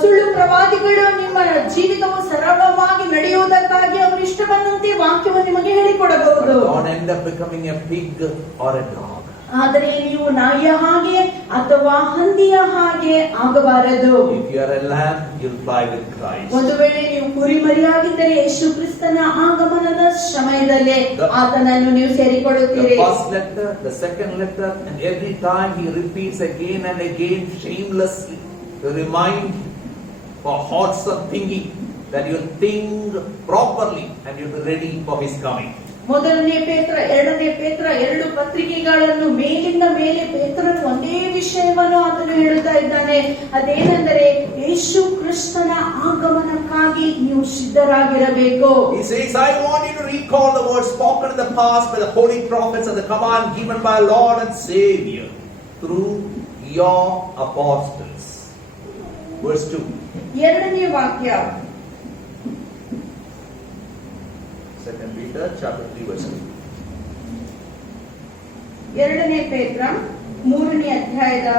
ಸುಳ್ಳು ಪ್ರವಾದಿಗಳು ನಿಮ್ಮ ಜೀವಿತವು ಸರಳವಾಗಿ ನಡೆಯುವುದಕ್ಕಾಗಿ ಅವರು ಇಷ್ಟ ಬಂದಂತೆ ವಾಕ್ಯವನ್ನು ನಿಮಗೆ ಹೇಳಿಕೊಡಬಹುದು. Don't end up becoming a pig or a dog. ಆದರೆ ನೀವು ನಾಯಿಯ ಹಾಗೆ ಅಥವಾ ಹಂದಿಯ ಹಾಗೆ ಆಗಬಾರದು. If you are a lamb, you'll fly with Christ. ಒಂದು ವೇಳೆ ನೀವು ಕುರಿಮರಿಯಾಗಿದ್ದರೆ ಯೇಸು ಕ್ರಿಸ್ತನ ಆಗಮನದ ಸಮಯದಲ್ಲೇ ಆತನನ್ನು ನೀವು ಸೇರಿಕೊಳ್ಳುತ್ತೀರಿ. The first letter, the second letter, and every time he repeats again and again shamelessly to remind for hearts of thinking that you think properly and you'll be ready for his coming. ಮೊದಲನೇ ಪೇತ್ರ, ಎರಡನೇ ಪೇತ್ರ, 2 ಪತ್ರಿಕೆಗಳನ್ನು ಮೇಲಿಂದ ಮೇಲೆ ಪೇತ್ರನು ಒಂದೇ ವಿಷಯವನ್ನು ಆತನು ಹೇಳುತ್ತಾ ಇದ್ದಾನೆ. ಅದೇನೆಂದರೆ ಯೇಸು ಕ್ರಿಸ್ತನ ಆಗಮನಕ್ಕಾಗಿ ನೀವು ಸಿದ್ಧರಾಗಿರಬೇಕು. He says, I want you to recall the words spoken in the past by the holy prophets and the command given by our Lord and Savior through your apostles. Verse 2. ಎರಡನೇ ವಾಕ್ಯ, 2 Peter chapter 3 verse 2. ಎರಡನೇ ಪೇತ್ರ 3ನೇ ಅಧ್ಯಾಯದ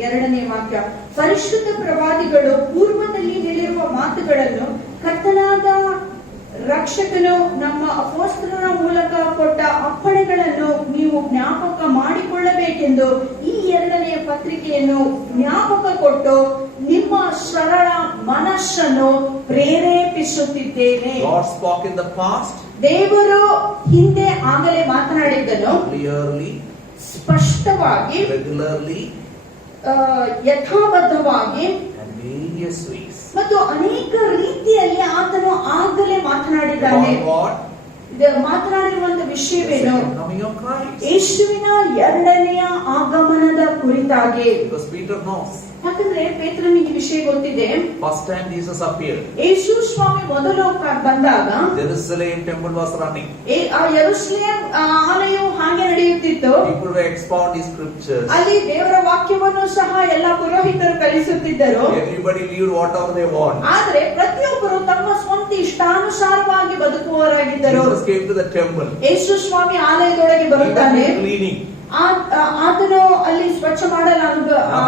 2ನೇ ವಾಕ್ಯ. ಪರಿಶುದ್ಧ ಪ್ರವಾದಿಗಳು ಪೂರ್ವದಲ್ಲಿ ಹೇಳಿರುವ ಮಾತುಗಳನ್ನು ಕರ್ತನಾದ ರಕ್ಷಕನು ನಮ್ಮ ಅಪೊಸ್ತಲರ ಮೂಲಕ ಕೊಟ್ಟ ಅಪ್ಪಣೆಗಳನ್ನು ನೀವು ಜ್ಞಾಪಕ ಮಾಡಿಕೊಳ್ಳಬೇಕೆಂದು ಈ 2ನೇ ಪತ್ರಿಕೆಯನ್ನು ಜ್ಞಾಪಕ ಕೊಟ್ಟು ನಿಮ್ಮ ಸರಳ ಮನಸ್ಸನ್ನು ಪ್ರೇರೇಪಿಸುತ್ತಿದ್ದೇನೆ. God spoke in the past. ದೇವರು ಹಿಂದೆ ಆಗಲೇ ಮಾತನಾಡಿದ್ದನು Clearly, ಸ್ಪಷ್ಟವಾಗಿ, regularly, ಯಥಾಬದ್ಧವಾಗಿ and various ways. ಮತ್ತು ಅನೇಕ ರೀತಿಯಲ್ಲಿ ಆತನು ಆಗಲೇ ಮಾತನಾಡಿದ್ದಾನೆ. About what? ಮಾತನಾಡಿರುವಂತ The ವಿಷಯವೇನು? second coming of Christ. ಯೇಸುವಿನ ಎರಡನೆಯ ಆಗಮನದ ಕುರಿತಾಗಿ. Because Peter knows. ಯಾಕಂದ್ರೆ ಪೇತ್ರನಿಗೆ ವಿಷಯ ಗೊತ್ತಿದೆ. First time Jesus appeared, ಯೇಸು ಸ್ವಾಮಿ ಮೊದಲು ಬಂದಾಗ Jerusalem temple was running. ಆ ಯೆರೂಸಲೇಮ್ ಆಲಯವು ಹಾಗೆ ನಡೆಯುತ್ತಿತ್ತು. People were expounding scriptures. ಅಲ್ಲಿ ದೇವರ ವಾಕ್ಯವನ್ನು ಸಹ ಎಲ್ಲ ಪುರೋಹಿತರು ಕಲಿಸುತ್ತಿದ್ದರು. Everybody lived whatever they want. ಆದ್ರೆ ಪ್ರತಿಯೊಬ್ಬರು ತಮ್ಮ ಸ್ವಂತ ಇಷ್ಟಾನುಸಾರವಾಗಿ ಬದುಕುವವರಾಗಿದ್ದರು. Jesus came to the temple. Yesu Swami ಆಲಯದೊಳಗೆ He ಬರುತ್ತಾನೆ. was cleaning. ಆತನು ಅಲ್ಲಿ ಸ್ವಚ್ಛ ಮಾಡಲು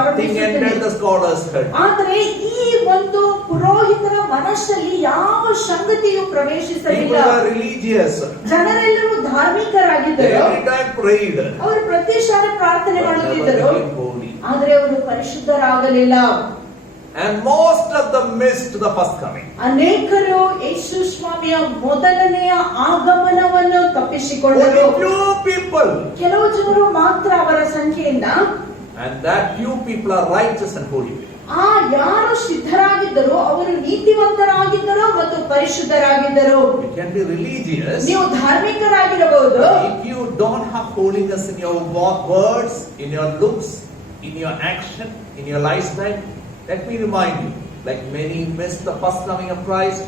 Nothing entered the scholar's head. ಆದರೆ ಈ ಒಂದು ಪುರೋಹಿತರ ಮನಸ್ಸಲ್ಲಿ ಯಾವ ಸಂಗತಿಯು People ಪ್ರವೇಶಿಸಲಿಲ್ಲ. were religious. ಜನರೆಲ್ಲರೂ They ಧಾರ್ಮಿಕರಾಗಿದ್ದರು. every time prayed. ಅವರು ಪ್ರತಿ ಸಾರಿ ಪ್ರಾರ್ಥನೆ But never ಮಾಡುತ್ತಿದ್ದರು, became holy. ಆದರೆ ಅವರು ಪರಿಶುದ್ಧರಾಗಲಿಲ್ಲ. And most of them missed the first coming. ಅನೇಕರು ಯೇಸು ಸ್ವಾಮಿಯ ಮೊದಲನೆಯ ಆಗಮನವನ್ನು ತಪ್ಪಿಸಿಕೊಂಡರು. Only few people. ಕೆಲವು ಜನರು ಮಾತ್ರ ಅವರ ಸಂಖ್ಯೆಯಿಂದ, And that few people are righteous and holy. ಯಾರು ಸಿದ್ಧರಾಗಿದ್ದರು ಅವರು ನೀತಿವಂತರಾಗಿದ್ದರು ಮತ್ತು ಪರಿಶುದ್ಧರಾಗಿದ್ದರು. You can be religious. ನೀವು ಧಾರ್ಮಿಕರಾಗಿರಬಹುದು. If you don't have holiness in your words, in your looks, in your action, in your lifestyle, let me remind you, like many missed the first coming of Christ,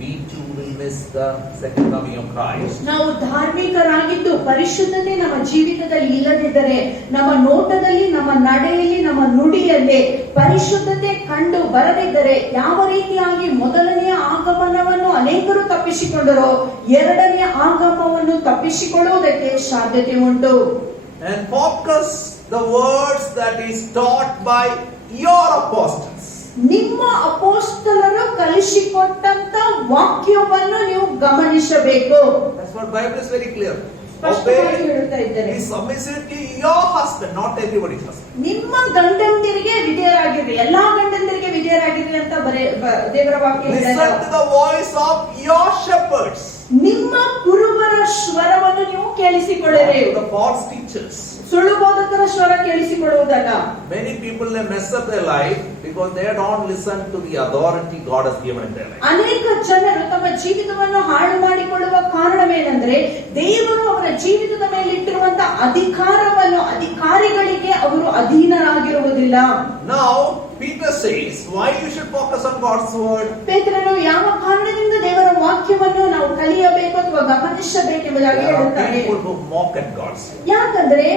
we too will miss the second coming of Christ. ನಾವು ಧಾರ್ಮಿಕರಾಗಿದ್ದು ಪರಿಶುದ್ಧತೆ ನಮ್ಮ ಜೀವಿತದಲ್ಲಿ ಇಲ್ಲದಿದ್ದರೆ, ನಮ್ಮ ನೋಟದಲ್ಲಿ, ನಮ್ಮ ನಡೆಯಲ್ಲಿ, ನಮ್ಮ ನುಡಿಯಲ್ಲಿ ಪರಿಶುದ್ಧತೆ ಕಂಡು ಬರದಿದ್ದರೆ, ಯಾವ ರೀತಿಯಾಗಿ ಮೊದಲನೆಯ ಆಗಮನವನ್ನು ಅನೇಕರು ತಪ್ಪಿಸಿಕೊಂಡರೋ ಎರಡನೆಯ ಆಗಮನವನ್ನು ತಪ್ಪಿಸಿಕೊಳ್ಳುವುದಕ್ಕೆ ಸಾಧ್ಯತೆ ಉಂಟು. And focus the words that is taught by your apostles. ನಿಮ್ಮ ಅಪೋಸ್ತಲರು ಕಲಿಸಿಕೊಟ್ಟಂತ ವಾಕ್ಯವನ್ನು ನೀವು ಗಮನಿಸಬೇಕು. That's what Bible is very clear. ಸ್ಪಷ್ಟವಾಗಿ ಹೇಳ್ತಾ ಇದ್ದಾರೆ. Be submissive to your husband, not everybody's husband. ನಿಮ್ಮ ಗಂಡಂದಿರಿಗೆ ವಿಧೇಯರಾಗಿರ್ರಿ, ಎಲ್ಲಾ ಗಂಡಂದಿರಿಗೆ ವಿಧೇಯರಾಗಿರ್ರಿ ಅಂತ ದೇವರ ವಾಕ್ಯ Listen ಹೇಳಿದೆ. to the voice of your shepherds. ನಿಮ್ಮ ಕುರುಬರ ಸ್ವರವನ್ನು ನೀವು ಕೇಳಿಸಿಕೊಳ್ಳಿರಿ. Not to the false teachers. ಸುಳ್ಳು ಬೋಧಕರ ಸ್ವರ ಕೇಳಿಸಿಕೊಳ್ಳುವುದಲ್ಲ. Many people they mess up their life because they don't listen to the authority God has given in their life. ಅನೇಕ ಜನರು ತಮ್ಮ ಜೀವಿತವನ್ನು ಹಾಳು ಮಾಡಿಕೊಳ್ಳುವ ಕಾರಣವೇನೆಂದರೆ ದೇವರು ಅವರ ಜೀವಿತದ ಮೇಲೆ ಇಟ್ಟಿರುವಂತಹ ಅಧಿಕಾರವನ್ನು ಅಧಿಕಾರಿಗಳಿಗೆ ಅವರು ಅಧೀನರಾಗಿರುವುದಿಲ್ಲ. Now Peter says why you should focus on God's word. ಪೇತ್ರನು ಯಾವ ಕಾರಣದಿಂದ ದೇವರ ವಾಕ್ಯವನ್ನು ನಾವು ಕಲಿಯಬೇಕು ಅಥವಾ ಗಮನಿಸಬೇಕೆಂಬುದಾಗಿ There are ಹೇಳುತ್ತಾನೆ. people who mock at God's word. ಯಾಕಂದ್ರೆ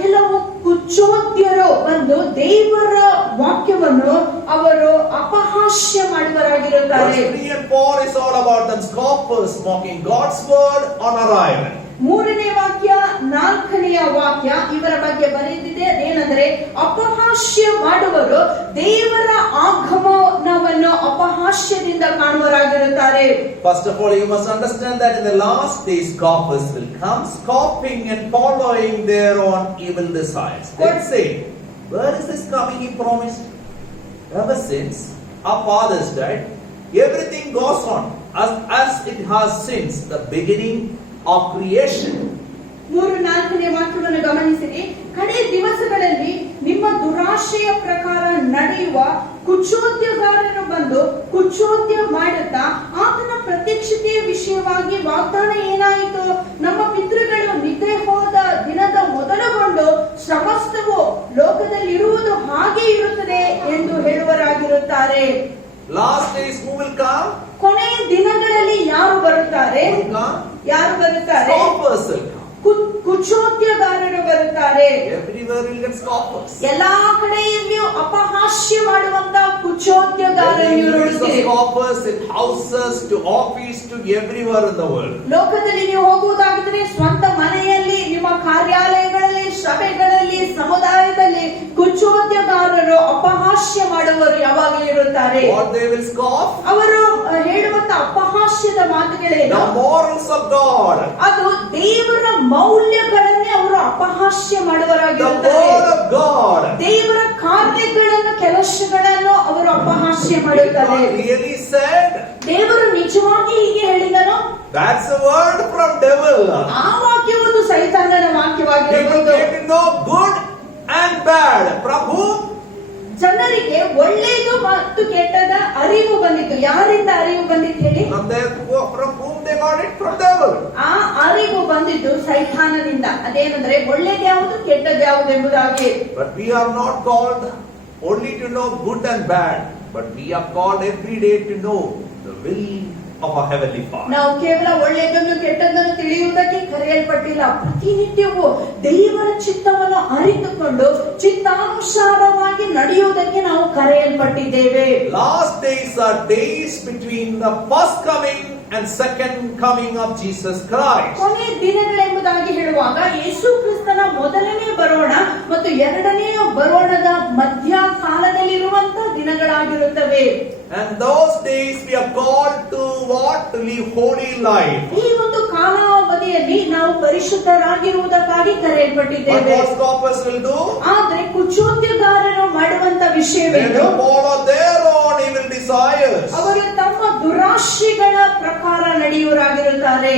ಕೆಲವು ಕುಚೋದ್ಯರು ಬಂದು ದೇವರ ವಾಕ್ಯವನ್ನು ಅವರು ಅಪಹಾಸ್ಯ ಮಾಡುವರಾಗಿರುತ್ತಾರೆ. Verse 3 and 4 is all about them scoffers mocking God's word on arrival. ಮೂರನೇ ವಾಕ್ಯ, ನಾಲ್ಕನೆಯ ವಾಕ್ಯ ಇವರ ಬಗ್ಗೆ ಬರೆದಿದೆ. ಏನಂದ್ರೆ ಅಪಹಾಸ್ಯ ಮಾಡುವರು ದೇವರ ಆಗಮನವನ್ನು ಅಪಹಾಸ್ಯದಿಂದ ಕಾಣುವರಾಗಿರುತ್ತಾರೆ. First of all, you must understand that in the last days scoffers will come, scoffing and following their own evil desires. They say, where is this coming he promised? Ever since our fathers died, everything goes on as it has since the beginning of creation. 3-4ನೇ ವಾಕ್ಯವನ್ನು ಗಮನಿಸಿರಿ. ಕಡೆ ದಿವಸಗಳಲ್ಲಿ ನಿಮ್ಮ ದುರಾಶೆಯ ಪ್ರಕಾರ ನಡೆಯುವ ಕುಚೋದ್ಯಗಾರರು ಬಂದು ಕುಚೋದ್ಯ ಮಾಡುತ್ತಾ ಆತನ ಪ್ರತ್ಯಕ್ಷತೆಯ ವಿಷಯವಾಗಿ ವಾಗ್ದಾನ ಏನಾಯಿತು, ನಮ್ಮ ಪಿತೃಗಳು ನಿದ್ರೆ ಹೋದ ದಿನದ ಮೊದಲುಗೊಂಡು ಸಮಸ್ತವು ಲೋಕದಲ್ಲಿರುವುದು ಹಾಗೆ ಇರುತ್ತದೆ ಎಂದು ಹೇಳುವರಾಗಿರುತ್ತಾರೆ. Last days who will come? ಕೊನೆಯ ದಿನಗಳಲ್ಲಿ ಯಾರು ಬರುತ್ತಾರೆ? Who will come? ಯಾರು ಬರುತ್ತಾರೆ? Scoffers will come. ಕುಚೋದ್ಯಗಾರರು ಬರುತ್ತಾರೆ. Everywhere will get scoffers. ಎಲ್ಲಾ ಕಡೆಯಲ್ಲಿಯೂ ಅಪಹಾಸ್ಯ ಮಾಡುವಂತ ಕುಚೋದ್ಯಗಾರರು ನೋಡುತ್ತೀರಿ. Scoffers in houses, to office, to everywhere in the world. ಲೋಕದಲ್ಲಿ ನೀವು ಹೋಗುವುದಾಗಿದ್ರೆ ಸ್ವಂತ ಮನೆಯಲ್ಲಿ, ನಿಮ್ಮ ಕಾರ್ಯಾಲಯಗಳಲ್ಲಿ, ಸಭೆಗಳಲ್ಲಿ, ಸಮುದಾಯದಲ್ಲಿ ಕುಚೋದ್ಯಗಾರರು ಅಪಹಾಸ್ಯ ಮಾಡುವವರು ಯಾವಾಗಲೂ ಇರುತ್ತಾರೆ. What they will scoff? ಅವರು ಹೇಳುವಂತ ಅಪಹಾಸ್ಯದ ಮಾತುಗಳೇನು? The morals of God. ಅದು ದೇವರ ಮೌಲ್ಯಗಳನ್ನೇ ಅವರು ಅಪಹಾಸ್ಯ The ಮಾಡುವರಾಗಿರುತ್ತಾರೆ. word of God. ದೇವರ ಕಾರ್ಯಗಳನ್ನು, ಕೆಲಸಗಳನ್ನು ಅವರು ಅಪಹಾಸ್ಯ ಮಾಡುತ್ತಾರೆ. God really said. ದೇವರು ನಿಜವಾಗಿ ಹೀಗೆ ಹೇಳಿದನು. That's a word from devil. ಆ ವಾಕ್ಯವನ್ನು ಸೈತಾನನ People ವಾಕ್ಯವಾಗಿರಬಹುದು. came to know good and bad. From whom? ಜನರಿಗೆ ಒಳ್ಳೆಯದು ಮತ್ತು ಕೆಟ್ಟದ ಅರಿವು ಬಂದಿತ್ತು. ಯಾರಿಂದ ಅರಿವು ಬಂದಿತ್ತು ಹೇಳಿ? From whom they got it? From devil. ಆ ಅರಿವು ಬಂದಿದ್ದು ಸೈತಾನನಿಂದ. ಅದೇನಂದ್ರೆ ಒಳ್ಳೆಯದು ಯಾವುದು, ಕೆಟ್ಟದ್ದು ಯಾವುದು ಎಂಬುದಾಗಿ. But we are not called only to know good and bad, but we are called every day to know the will of our heavenly Father. ನಾವು ಕೇವಲ ಒಳ್ಳೆಯದನ್ನು ಕೆಟ್ಟದ್ದನ್ನು ತಿಳಿಯುವುದಕ್ಕೆ ಕರೆಯಲ್ಪಟ್ಟಿಲ್ಲ. ಪ್ರತಿನಿತ್ಯವೂ ದೇವರ ಚಿತ್ತವನ್ನು ಅರಿತುಕೊಂಡು ಚಿತ್ತಾನುಸಾರವಾಗಿ ನಡೆಯುವುದಕ್ಕೆ ನಾವು ಕರೆಯಲ್ಪಟ್ಟಿದ್ದೇವೆ. Last days are days between the first coming and second coming of Jesus Christ. ಕೊನೆಯ ದಿನಗಳೆಂಬುದಾಗಿ ಹೇಳುವಾಗ ಯೇಸು ಕ್ರಿಸ್ತನ ಮೊದಲನೇ ಬರೋಣ ಮತ್ತು ಎರಡನೆಯ ಬರೋಣದ ಮಧ್ಯ ಕಾಲದಲ್ಲಿರುವಂತಹ ದಿನಗಳಾಗಿರುತ್ತವೆ. And those days we are called to what? To live holy life. ಈ ಒಂದು ಕಾಲಾವಧಿಯಲ್ಲಿ ನಾವು ಪರಿಶುದ್ಧರಾಗಿರುವುದಕ್ಕಾಗಿ But ಕರೆಯಲ್ಪಟ್ಟಿದ್ದೇವೆ. what scoffers will do? ಆದ್ರೆ ಕುಚೋದ್ಯಗಾರರು ಮಾಡುವಂತ They ವಿಷಯವೇನು? will follow their own evil desires. ಅವರು ತಮ್ಮ ದುರಾಶೆಗಳ ಪ್ರಕಾರ ನಡೆಯುವರಾಗಿರುತ್ತಾರೆ.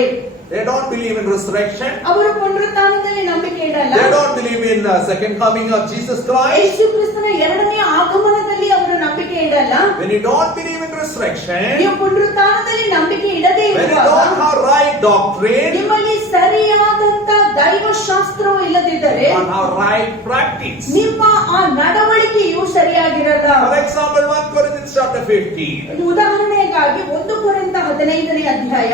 They don't believe in resurrection. ಅವರು ಪುನರುತ್ಥಾನದಲ್ಲಿ ನಂಬಿಕೆ ಇಡಲ್ಲ. They don't believe in the second coming of Jesus Christ. ಯೇಸು ಕ್ರಿಸ್ತನ ಎರಡನೇ ಆಗಮನದಲ್ಲಿ ಅವರು ನಂಬಿಕೆ ಇಡಲ್ಲ. When you don't believe in resurrection, ನೀವು ಪುನರುತ್ಥಾನದಲ್ಲಿ ನಂಬಿಕೆ ಇಡದೇ when you ಇರುವಾಗ, don't have right doctrine, ನಿಮ್ಮಲ್ಲಿ ಸರಿಯಾದಂತ ದೈವಶಾಸ್ತ್ರವು ಇಲ್ಲದಿದ್ದರೆ, you don't have right practice. ನಿಮ್ಮ ಆ ನಡವಳಿಕೆಯು ಸರಿಯಾಗಿರಲ್ಲ. For example, 1 Corinthians chapter 15. ಉದಾಹರಣೆಗಾಗಿ 1 ಕೊರಿಂಥ 15ನೇ ಅಧ್ಯಾಯ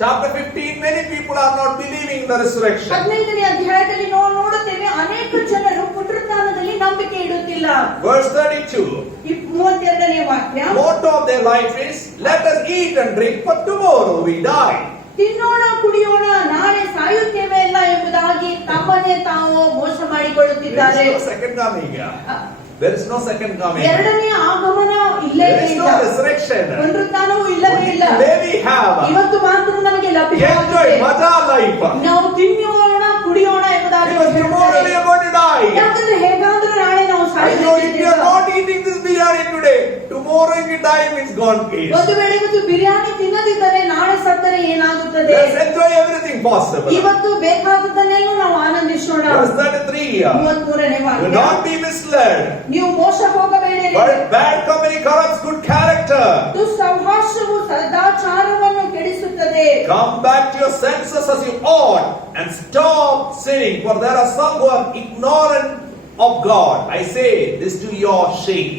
Chapter 15, many people are not believing in the resurrection. 15ನೇ ಅಧ್ಯಾಯದಲ್ಲಿ ನಾವು ನೋಡುತ್ತೇವೆ ಅನೇಕ ಜನರು ಪುನರುತ್ಥಾನದಲ್ಲಿ ನಂಬಿಕೆ ಇಡುತ್ತಿಲ್ಲ. Verse 32. 32ನೇ ವಾಕ್ಯ, Motto of their life is, let us eat and drink, for tomorrow we die. ತಿನ್ನೋಣ ಕುಡಿಯೋಣ ನಾಳೆ ಸಾಯುತ್ತೇವೆ ಅಲ್ಲ ಎಂಬುದಾಗಿ ತಮ್ಮನ್ನೇ ತಾವು ಮೋಸ ಮಾಡಿಕೊಳ್ಳುತ್ತಿದ್ದಾರೆ. There is no second coming. There is no second coming. ಎರಡನೇ ಆಗಮನ ಇಲ್ಲೇ There is ಇಲ್ಲ. no resurrection. ಪುನರುತ್ಥಾನವೂ ಇಲ್ಲವೇ Only ಇಲ್ಲ. today we have. ಇವತ್ತು ಮಾತ್ರ ನಮಗೆ Enjoy ಲಭ್ಯವಾಗಿದೆ. Maja life. ನಾವು ತಿನ್ನೋಣ ಕುಡಿಯೋಣ ಎಂಬುದಾಗಿ Because tomorrow we are going to die. ಯಾಕಂದ್ರೆ ಹೇಗಾದ್ರೂ ನಾಳೆ ನಾವು I know if you are ಸಾಯಲಿದ್ದೇವೆ. not eating this biryani today, tomorrow if you die means gone case. ಒಂದು ವೇಳೆ ಇವತ್ತು ಬಿರಿಯಾನಿ ತಿನ್ನದಿದ್ದರೆ ನಾಳೆ ಸತ್ತರೆ ಏನಾಗುತ್ತದೆ? Let's enjoy everything possible. ಇವತ್ತು ಬೇಕಾದದ್ದನ್ನೆಲ್ಲ ನಾವು ಆನಂದಿಸೋಣ. Verse 33. 33ನೇ Do ವಾಕ್ಯ. not be misled. ನೀವು ಮೋಸ ಹೋಗಬೇಡಿರಿ. But bad company corrupts good character. ದುಸ್ಸಹವಾಸವು ಸದಾಚಾರವನ್ನು ಕೆಡಿಸುತ್ತದೆ. Come back to your senses as you ought and stop sinning, for there are some who are ignorant of God. I say this to your shame.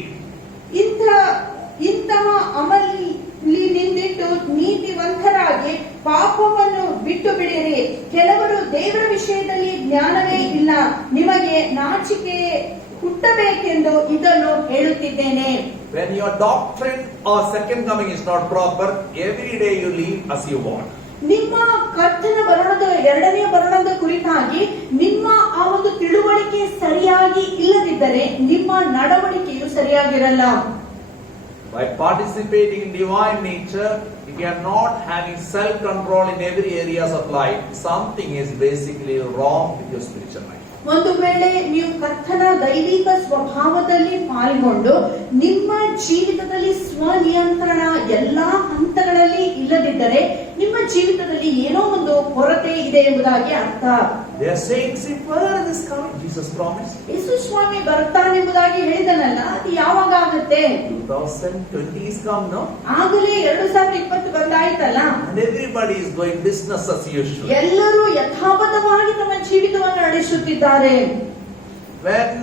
ಇಂತಹ ಅಮಲಿನಿಂದಿಟ್ಟು ನೀತಿವಂತರಾಗಿ ಪಾಪವನ್ನು ಬಿಟ್ಟು ಬಿಡಿರಿ. ಕೆಲವರು ದೇವರ ವಿಷಯದಲ್ಲಿ ಜ್ಞಾನವೇ ಇಲ್ಲ, ನಿಮಗೆ ನಾಚಿಕೆ ಹುಟ್ಟಬೇಕೆಂದು ಇದನ್ನು ಹೇಳುತ್ತಿದ್ದೇನೆ. When your doctrine or second coming is not proper, every day you live as you want. ನಿಮ್ಮ ಕರ್ತನ ಬರಣದ ಎರಡನೇ ಬರಣದ ಕುರಿತಾಗಿ ನಿಮ್ಮ ಆ ಒಂದು ತಿಳುವಳಿಕೆ ಸರಿಯಾಗಿ ಇಲ್ಲದಿದ್ದರೆ ನಿಮ್ಮ ನಡವಳಿಕೆಯು ಸರಿಯಾಗಿರಲ್ಲ. By participating in divine nature, if you are not having self-control in every areas of life, something is basically wrong with your spiritual life. ಒಂದು ವೇಳೆ ನೀವು ಕರ್ತನ ದೈವಿಕ ಸ್ವಭಾವದಲ್ಲಿ ಪಾಲ್ಗೊಂಡು ನಿಮ್ಮ ಜೀವಿತದಲ್ಲಿ ಸ್ವನಿಯಂತ್ರಣ ಎಲ್ಲಾ ಹಂತಗಳಲ್ಲಿ ಇಲ್ಲದಿದ್ದರೆ ನಿಮ್ಮ ಜೀವಿತದಲ್ಲಿ ಏನೋ ಒಂದು ಕೊರತೆ ಇದೆ ಎಂಬುದಾಗಿ ಅರ್ಥ. They are saying, see, where is coming? Jesus promised. ಯೇಸು ಸ್ವಾಮಿ ಬರ್ತಾನೆಂಬುದಾಗಿ ಹೇಳಿದನಲ್ಲ, ಅದು ಯಾವಾಗ ಆಗುತ್ತೆ? 2020 is come, no? ಆಗಲೇ 2020 ಬಂದಾಯ್ತಲ್ಲ. And everybody is going business as usual. ಎಲ್ಲರೂ ಯಥಾಬದ್ಧವಾಗಿ ತಮ್ಮ ಜೀವಿತವನ್ನು ನಡೆಸುತ್ತಿದ್ದಾರೆ. When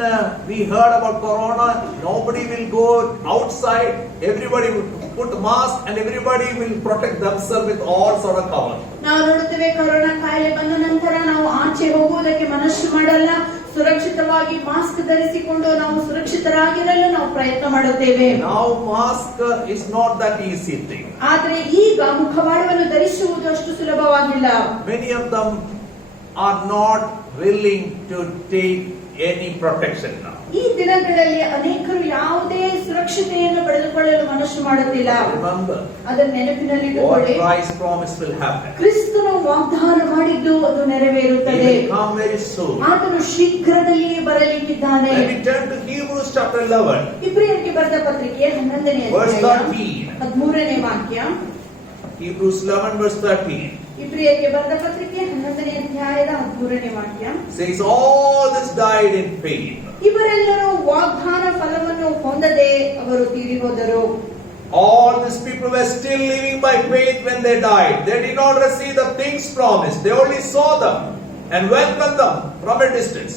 we heard about Corona, nobody will go outside. Everybody will put mask and everybody will protect themselves with all sort of cover. ನಾವು ನೋಡುತ್ತೇವೆ, ಕೊರೋನಾ ಕಾಯಿಲೆ ಬಂದ ನಂತರ ನಾವು ಆಚೆ ಹೋಗುವುದಕ್ಕೆ ಮನಸ್ಸು ಮಾಡಲ್ಲ. ಸುರಕ್ಷಿತವಾಗಿ ಮಾಸ್ಕ್ ಧರಿಸಿಕೊಂಡು ನಾವು ಸುರಕ್ಷಿತರಾಗಿರಲು ನಾವು ಪ್ರಯತ್ನ ಮಾಡುತ್ತೇವೆ. Now mask is not that easy thing. ಆದ್ರೆ ಈಗ ಮುಖವಾಡವನ್ನು ಧರಿಸುವುದು ಅಷ್ಟು ಸುಲಭವಾಗಿಲ್ಲ. Many of them are not willing to take any protection now. ಈ ದಿನಗಳಲ್ಲಿ ಅನೇಕರು ಯಾವುದೇ ಸುರಕ್ಷತೆಯನ್ನು ಪಡೆದುಕೊಳ್ಳಲು ಮನಸ್ಸು ಮಾಡುತ್ತಿಲ್ಲ. Remember, ಅದನ್ನು what ನೆನಪಿನಲ್ಲಿಟ್ಟುಕೊಳ್ಳಿ. Christ promise will happen. ಕ್ರಿಸ್ತನು ವಾಗ್ದಾನ ಮಾಡಿದ್ದು ಅದು He ನೆರವೇರುತ್ತದೆ. will come very soon. ಆತನು ಶೀಘ್ರದಲ್ಲಿಯೇ ಬರಲಿಕ್ಕಿದ್ದಾನೆ. Let me turn to Hebrews chapter 11, ಇಬ್ರಿಯರಿಗೆ ಬರೆದ ಪತ್ರಿಕೆ 11ನೇ verse ಅಧ್ಯಾಯ 13. 13ನೇ ವಾಕ್ಯ. Hebrews 11, verse 13. ಇಬ್ರಿಯರಿಗೆ ಬರೆದ ಪತ್ರಿಕೆ 11ನೇ ಅಧ್ಯಾಯದ 13ನೇ ವಾಕ್ಯ. Says, all this died in faith. ಇವರೆಲ್ಲರೂ ವಾಗ್ದಾನ ಫಲವನ್ನು ಹೊಂದದೆ ಅವರು ತೀರಿ ಹೋದರು. All these people were still living by faith when they died. They did not receive the things promised. They only saw them and welcomed them from a distance.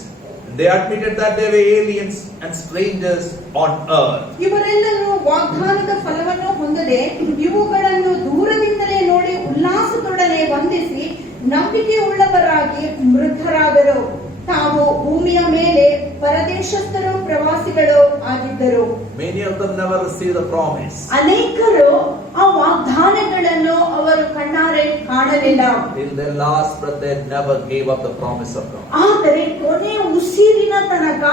They admitted that they were aliens and strangers on earth. ಇವರೆಲ್ಲರೂ ವಾಗ್ದಾನದ ಫಲವನ್ನು ಹೊಂದದೆ ಇವುಗಳನ್ನು ದೂರದಿಂದಲೇ ನೋಡಿ ಉಲ್ಲಾಸದೊಡನೆ ವಂದಿಸಿ ನಂಬಿಕೆ ಉಳ್ಳವರಾಗಿ ಮೃತರಾದರು. ತಾವು ಭೂಮಿಯ ಮೇಲೆ ಪರದೇಶಸ್ಥರು ಪ್ರವಾಸಿಗಳು ಆಗಿದ್ದರು. Many of them never received the promise. ಅನೇಕರು ಆ ವಾಗ್ದಾನಗಳನ್ನು ಅವರು ಕಣ್ಣಾರೆ ಕಾಣಲಿಲ್ಲ. Till their last breath, they never gave up the promise of God. ಆದರೆ ಕೊನೆಯ ಉಸಿರಿನ ತನಕ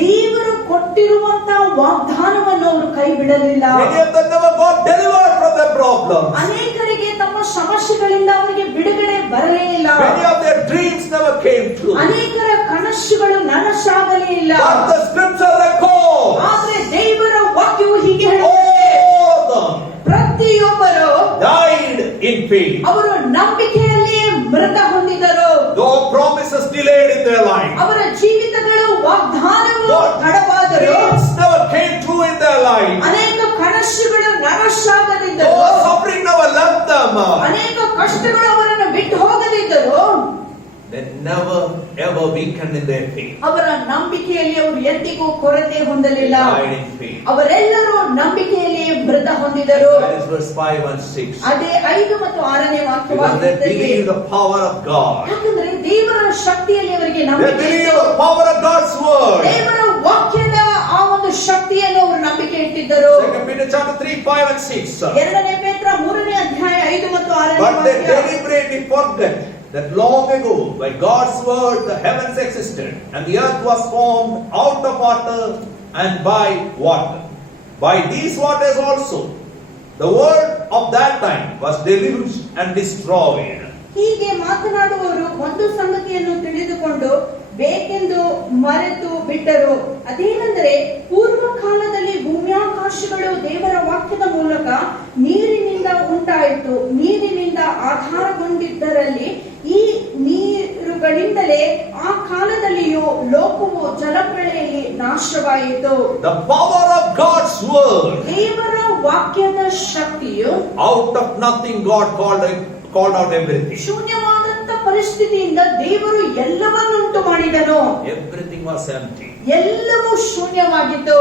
ದೇವರು ಕೊಟ್ಟಿರುವಂತಹ ವಾಗ್ದಾನವನ್ನು ಅವರು ಕೈ ಬಿಡಲಿಲ್ಲ. Many of them never got delivered from their problems. ಅನೇಕರಿಗೆ ತಮ್ಮ ಸಮಸ್ಯೆಗಳಿಂದ ಅವರಿಗೆ ಬಿಡುಗಡೆ ಬರಲೇ ಇಲ್ಲ. Many of their dreams never came true. ಅನೇಕರ ಕನಸುಗಳು ನನಸಾಗಲೇ ಇಲ್ಲ. But the scripture records, ಆದ್ರೆ ದೇವರ ವಾಕ್ಯವು ಹೀಗೆ ಹೇಳುತ್ತದೆ, all of them ಪ್ರತಿಯೊಬ್ಬರು died in faith. ಅವರು ನಂಬಿಕೆಯಲ್ಲಿ ಮೃತ ಹೊಂದಿದರು. Though promises delayed in their life, ಅವರ ಜೀವಿತಗಳು ವಾಗ್ದಾನವು though ತಡವಾದರು. dreams never came true in their life, ಅನೇಕ ಕನಸುಗಳು ನನಸಾಗದಿದ್ದರು. though suffering never left them, ಅನೇಕ ಕಷ್ಟಗಳು ಅವರನ್ನು ಬಿಟ್ಟು ಹೋಗದಿದ್ದರು. they never ever weakened in their faith. ಅವರ ನಂಬಿಕೆಯಲ್ಲಿ ಅವರು ಎಂದಿಗೂ ಕೊರತೆ They ಹೊಂದಲಿಲ್ಲ. died in faith. ಅವರೆಲ್ಲರೂ ನಂಬಿಕೆಯಲ್ಲಿ ಮೃತ ಹೊಂದಿದರು. That is verse 5 and 6. ಅದೇ 5 ಮತ್ತು 6ನೇ Because ವಾಕ್ಯವಾಗಿದೆ. they believe the power of God. ಯಾಕಂದ್ರೆ ದೇವರ ಶಕ್ತಿಯಲ್ಲಿ ಅವರಿಗೆ They ನಂಬಿಕೆ believe ಇತ್ತು. the power of God's word. ದೇವರ ವಾಕ್ಯದ ಆ ಒಂದು ಶಕ್ತಿಯನ್ನು ಅವರು ನಂಬಿಕೆ ಇಟ್ಟಿದ್ದರು. 2 Peter chapter 3, 5 and 6. 2ನೇ ಪೇತ್ರ 3ನೇ ಅಧ್ಯಾಯ 5 ಮತ್ತು 6ನೇ But they ವಾಕ್ಯ. deliberately forget that long ago, by God's word, the heavens existed, and the earth was formed out of water and by water. By these waters also, the world of that time was deluged and destroyed. ಹೀಗೆ ಮಾತನಾಡುವವರು ಒಂದು ಸಂಗತಿಯನ್ನು ತಿಳಿದುಕೊಂಡು ಬೇಕೆಂದು ಮರೆತು ಬಿಟ್ಟರು. ಅದೇನೆಂದರೆ, ಪೂರ್ವ ಕಾಲದಲ್ಲಿ ಭೂಮ್ಯಾಕಾಶಗಳು ದೇವರ ವಾಕ್ಯದ ಮೂಲಕ ನೀರಿನಿಂದ ಉಂಟಾಯಿತು. ನೀರಿನಿಂದ ಆಧಾರಗೊಂಡಿದ್ದರಲ್ಲಿ ಈ ನೀರುಗಳಿಂದಲೇ ಆ ಕಾಲದಲ್ಲಿಯೂ ಲೋಕವು ಜಲಪ್ರಳಯಲ್ಲಿ ನಾಶವಾಯಿತು. The power of God's word. ದೇವರ ವಾಕ್ಯದ ಶಕ್ತಿಯು, Out of nothing God called out everything. ಶೂನ್ಯವಾದಂತ ಪರಿಸ್ಥಿತಿಯಿಂದ ದೇವರು ಎಲ್ಲವನ್ನುಂಟು ಮಾಡಿದನು. Everything was empty. ಎಲ್ಲವೂ ಶೂನ್ಯವಾಗಿತ್ತು.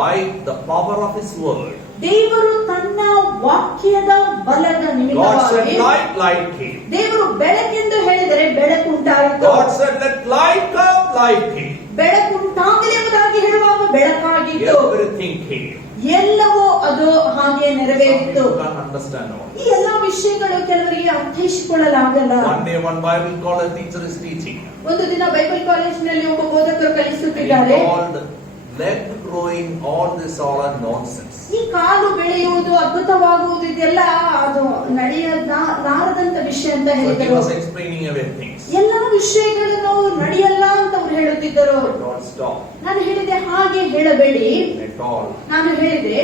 By the power of His word, ದೇವರು ತನ್ನ ವಾಕ್ಯದ ಬಲದ God said ನಿಮಿತ್ತವಾಗಿ, light came. ದೇವರು ಬೆಳಕೆಂದು ಹೇಳಿದರೆ ಬೆಳಕುಂಟಾಯಿತು. God said let light come, light came. ಬೆಳಕುಂಟಾಗಲಿ ಎಂಬುದಾಗಿ ಹೇಳುವಾಗ ಬೆಳಕಾಗಿತ್ತು. Everything came. ಎಲ್ಲವೂ ಅದು ಹಾಗೆ ನೆರವೇರಿತು. You can't understand all. ಈ ಎಲ್ಲಾ ವಿಷಯಗಳು ಕೆಲವರಿಗೆ ಅರ್ಥೈಸಿಕೊಳ್ಳಲಾಗಲ್ಲ. One day one Bible college teacher is teaching. ಒಂದು ದಿನ ಬೈಬಲ್ ಕಾಲೇಜಿನಲ್ಲಿ ಒಬ್ಬ ಬೋಧಕರು He ಕಲಿಸುತ್ತಿದ್ದಾರೆ. called leg growing, all this all are nonsense. ಈ ಕಾಲು ಬೆಳೆಯುವುದು, ಅದ್ಭುತವಾಗುವುದು, ಇದೆಲ್ಲ ಅದು ನಡೆಯಲಾರದಂತ ವಿಷಯ ಅಂತ So he ಹೇಳಿದರು. was explaining away things. ಎಲ್ಲಾ ವಿಷಯಗಳನ್ನು ನಡೆಯಲ್ಲ ಅಂತ ಅವ್ರು ಹೇಳುತ್ತಿದ್ದರು. God stop. ನಾನು ಹೇಳಿದೆ ಹಾಗೆ ಹೇಳಬೇಡಿ. At all. ನಾನು ಹೇಳಿದೆ,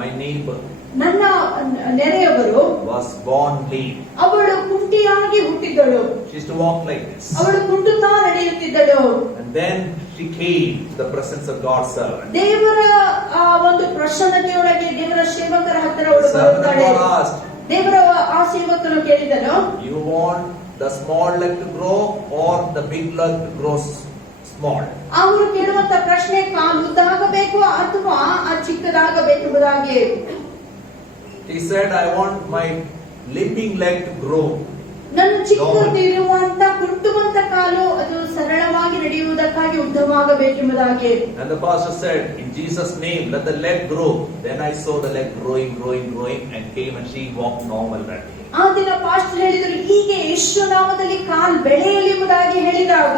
My neighbor ನನ್ನ ನೆರೆಯವರು was born lame. ಅವಳು ಕುಂಟಿಯಾಗಿ ಹುಟ್ಟಿದ್ದಳು. She used to walk like this. ಅವಳು ಕುಂಟುತ್ತಾ ನಡೆಯುತ್ತಿದ್ದಳು. And then she came to the presence of God's servant. ದೇವರ ಆ ಒಂದು ಪ್ರಸನ್ನತೆಯೊಳಗೆ ದೇವರ ಸೇವಕರ ಹತ್ತಿರ ಅವಳು The servant of ಬರುತ್ತಾಳೆ. God asked, ದೇವರ ಆ ಸೇವಕರು ಕೇಳಿದನು, you want the small leg to grow or the big leg to grow small? ಅವರು ಕೇಳುವಂತ ಪ್ರಶ್ನೆ, ಕಾಲು ಉದ್ದಾಗಬೇಕು ಅಥವಾ ಆ ಚಿಕ್ಕದಾಗಬೇಕೆಂಬುದಾಗಿ. He said, I want my limping leg to grow. ನನ್ನ ಚಿಕ್ಕದಿರುವಂತ ಕುಂಟುವಂತ ಕಾಲು ಅದು ಸರಳವಾಗಿ ನಡೆಯುವುದಕ್ಕಾಗಿ ಉದ್ದವಾಗಬೇಕೆಂಬುದಾಗಿ. And the pastor said, in Jesus' name, let the leg grow. Then I saw the leg growing and came and she walked normal that day. ಆ ದಿನ ಪಾಸ್ಟರ್ ಹೇಳಿದರು, ಹೀಗೆ ಯೇಸು ನಾಮದಲ್ಲಿ ಕಾಲು ಬೆಳೆಯಲಿ ಎಂಬುದಾಗಿ ಹೇಳಿದಾಗ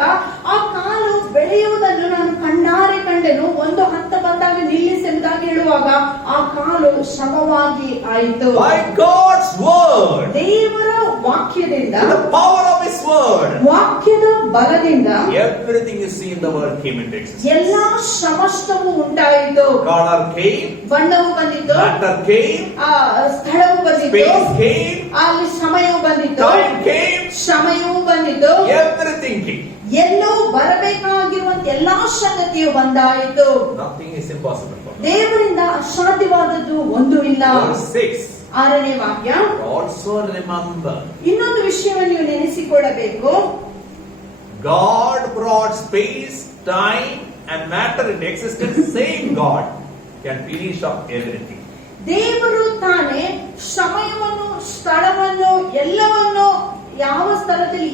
ಆ ಕಾಲು ಬೆಳೆಯುವುದನ್ನು ನಾನು ಕಣ್ಣಾರೆ ಕಂಡೆನು. ಒಂದು ಹಂತ ಬಂದಾಗ ನಿಲ್ಲಿಸಿ ಎಂಬುದಾಗಿ ಹೇಳುವಾಗ ಆ ಕಾಲು ಸಮವಾಗಿ ಆಯಿತು. By God's word, ದೇವರ ವಾಕ್ಯದಿಂದ, the power of His word, ವಾಕ್ಯದ ಬಲದಿಂದ everything you see in the world came into existence. ಎಲ್ಲಾ ಸಮಸ್ತವೂ ಉಂಟಾಯಿತು. Color came, ಬಣ್ಣವು ಬಂದಿತ್ತು, matter came, ಆ ಸ್ಥಳವು ಬಂದಿತ್ತು, space came, ಅಲ್ಲಿ ಸಮಯವು ಬಂದಿತ್ತು, time came, ಸಮಯವೂ ಬಂದಿತ್ತು, everything came. ಎಲ್ಲವೂ ಬರಬೇಕಾಗಿರುವಂತ ಎಲ್ಲಾ ಸಂಗತಿಯು ಬಂದಾಯಿತು. Nothing is impossible for God. ದೇವರಿಂದ ಅಸಾಧ್ಯವಾದದ್ದು ಒಂದು ಇಲ್ಲ. Verse 6. 6ನೇ ವಾಕ್ಯ, Also remember, ಇನ್ನೊಂದು ವಿಷಯವನ್ನು ನೀವು ನೆನೆಸಿಕೊಳ್ಳಬೇಕು. God brought space, time and matter into existence. Same God can finish up everything. ದೇವರು ತಾನೇ ಸಮಯವನ್ನು, ಸ್ಥಳವನ್ನು, ಎಲ್ಲವನ್ನು ಯಾವ ಸ್ಥಳದಲ್ಲಿ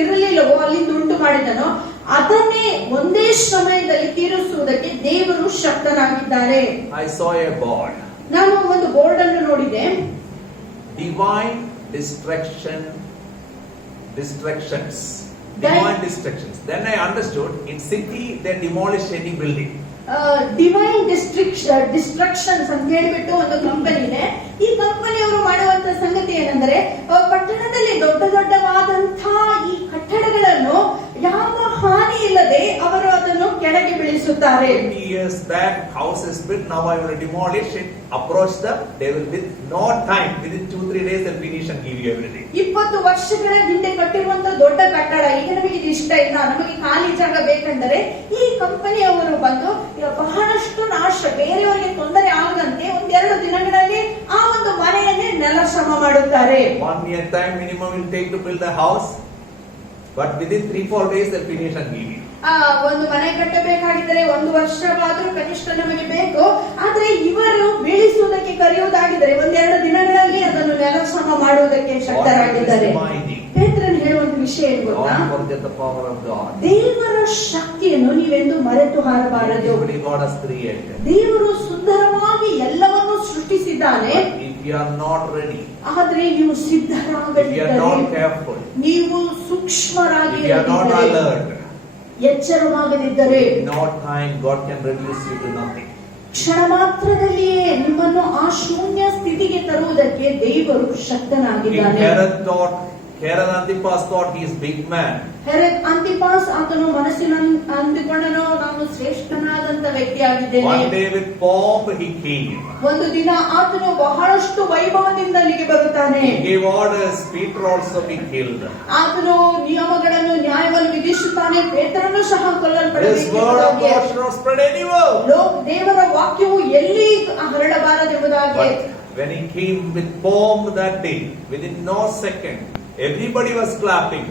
ಇರಲಿಲ್ಲವೋ ಅಲ್ಲಿಂದ ಉಂಟು ಮಾಡಿದನೋ ಅದನ್ನೇ ಒಂದೇ ಸಮಯದಲ್ಲಿ ತೀರಿಸುವುದಕ್ಕೆ ದೇವರು ಶಕ್ತನಾಗಿದ್ದಾರೆ. I saw a board. ನಾನು ಒಂದು ಬೋರ್ಡ್ ಅನ್ನು ನೋಡಿದೆ. Divine distractions. Divine distractions. Then I understood, in city they demolish any building. Divine destructions ಅಂತ ಹೇಳಿಬಿಟ್ಟು ಒಂದು ಕಂಪನಿ ಇದೆ. ಈ ಕಂಪನಿಯವರು ಮಾಡುವಂತ ಸಂಗತಿ ಏನಂದ್ರೆ, ಪಟ್ಟಣದಲ್ಲಿ ದೊಡ್ಡವಾದಂತಹ ಈ ಕಟ್ಟಡಗಳನ್ನು ಯಾವ ಹಾನಿ ಇಲ್ಲದೆ ಅವರು ಅದನ್ನು ಕೆಳಗೆ ಬೀಳಿಸುತ್ತಾರೆ. 20 years back house is built, now I will demolish it. Approach them, they will with no time, within 2-3 days they'll finish and give you everything. 20 ವರ್ಷಗಳ ಹಿಂದೆ ಕಟ್ಟಿರುವಂತ ದೊಡ್ಡ ಕಟ್ಟಡ, ಈಗ ನಮಗೆ ಇದು ಇಷ್ಟ ಇಲ್ಲ, ನಮಗೆ ಖಾಲಿ ಜಾಗ ಬೇಕೆಂದರೆ ಈ ಕಂಪನಿಯವರು ಬಂದು ಬಹಳಷ್ಟು ನಾಶ, ಬೇರೆಯವರಿಗೆ ತೊಂದರೆ ಆಗದಂತೆ 1-2 ದಿನಗಳಲ್ಲಿ ಆ ಒಂದು ಮನೆಯನ್ನೇ ನೆಲಸಮ ಮಾಡುತ್ತಾರೆ. 1 year time minimum will take to build a house, but within 3-4 days they'll finish and give you. ಒಂದು ಮನೆ ಕಟ್ಟಬೇಕಾಗಿದ್ದರೆ 1 ವರ್ಷವಾದರೂ ಕನಿಷ್ಠ ನಮಗೆ ಬೇಕು. ಆದ್ರೆ ಇವರು ಬೀಳಿಸುವುದಕ್ಕೆ ಕರೆಯುವುದಾಗಿದ್ದರೆ 1-2 ದಿನಗಳಲ್ಲಿ ಅದನ್ನು ನೆಲಸಮ ಮಾಡುವುದಕ್ಕೆ ಶಕ್ತರಾಗಿದ್ದಾರೆ. ಪೇತ್ರನು ಹೇಳುವಂತ ವಿಷಯ ಏನು ಗೊತ್ತಾ? Don't forget the power of God. ದೇವರ ಶಕ್ತಿಯನ್ನು ನೀವೆಂದು ಮರೆತು ಹಾರಬಾರದು. God has created. ದೇವರು ಸುಂದರವಾಗಿ ಎಲ್ಲವನ್ನೂ ಸೃಷ್ಟಿಸಿದ್ದಾನೆ. If you are not ready, ಆದ್ರೆ ನೀವು if you are ಸಿದ್ಧರಾಗದಿದ್ದರೆ, not careful, ನೀವು ಸೂಕ್ಷ್ಮರಾಗಿ if you are not alert, ಎಚ್ಚರವಾಗದಿದ್ದರೆ in no time God can reduce you to nothing. ಕ್ಷಣ ಮಾತ್ರದಲ್ಲಿಯೇ ನಿಮ್ಮನ್ನು ಆ ಶೂನ್ಯ ಸ್ಥಿತಿಗೆ ತರುವುದಕ್ಕೆ ದೇವರು King ಶಕ್ತನಾಗಿದ್ದಾನೆ. Herod Antipas thought he is big man. ಹೆರೋದ್ ಅಂತಿಪಾಸ್ ಆತನು ಮನಸ್ಸಿನ ಅಂದುಕೊಂಡನು, ನಾನು ಶ್ರೇಷ್ಠನಾದಂತ ವ್ಯಕ್ತಿಯಾಗಿದ್ದೇನೆ. One day with pomp he came. ಒಂದು ದಿನ ಆತನು ಬಹಳಷ್ಟು ವೈಭವದಿಂದ ಅಲ್ಲಿಗೆ ಬರುತ್ತಾನೆ. He gave orders, Peter also be killed. ಆತನು ನಿಯಮಗಳನ್ನು ನ್ಯಾಯವನ್ನು ವಿಧಿಸುತ್ತಾನೆ, ಪೇತ್ರನನ್ನು ಸಹ His word of ಕೊಲ್ಲಲ್ಪಡಬೇಕು. God should not spread anywhere. ದೇವರ ವಾಕ್ಯವು ಎಲ್ಲಿ ಹರಡಬಾರದೆಂಬುದಾಗಿ. But when he came with pomp that day, within no second, everybody was clapping.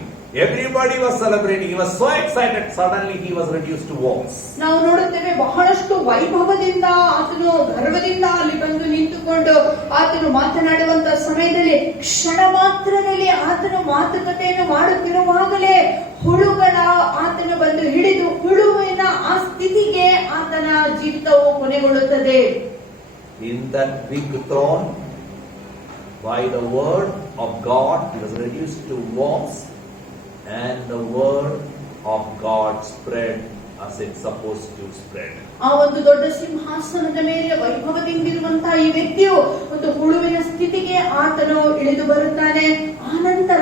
Everybody was celebrating. He was so excited. Suddenly he was reduced to walls. ನಾವು ನೋಡುತ್ತೇವೆ ಬಹಳಷ್ಟು ವೈಭವದಿಂದ ಆತನು ಗರ್ವದಿಂದ ಅಲ್ಲಿ ಬಂದು ನಿಂತುಕೊಂಡು ಆತನು ಮಾತನಾಡುವಂತ ಸಮಯದಲ್ಲಿ ಕ್ಷಣ ಮಾತ್ರದಲ್ಲಿ ಆತನು ಮಾತುಕತೆಯನ್ನು ಮಾಡುತ್ತಿರುವಾಗಲೇ ಹುಳುಗಳ ಆತನು ಬಂದು ಹಿಡಿದು ಹುಳುವಿನ ಆ ಸ್ಥಿತಿಗೆ ಆತನ ಜೀವಿತವು ಕೊನೆಗೊಳ್ಳುತ್ತದೆ. In that big throne, by the word of God, he was reduced to walls, and the word of God spread as it's supposed to spread. ಆ ಒಂದು ದೊಡ್ಡ ಸಿಂಹಾಸನದ ಮೇಲೆ ವೈಭವದಿಂದಿರುವಂತಹ ಈ ವ್ಯಕ್ತಿಯು ಒಂದು ಹುಳುವಿನ ಸ್ಥಿತಿಗೆ ಆತನು ಇಳಿದು ಬರುತ್ತಾನೆ. ಆನಂತರ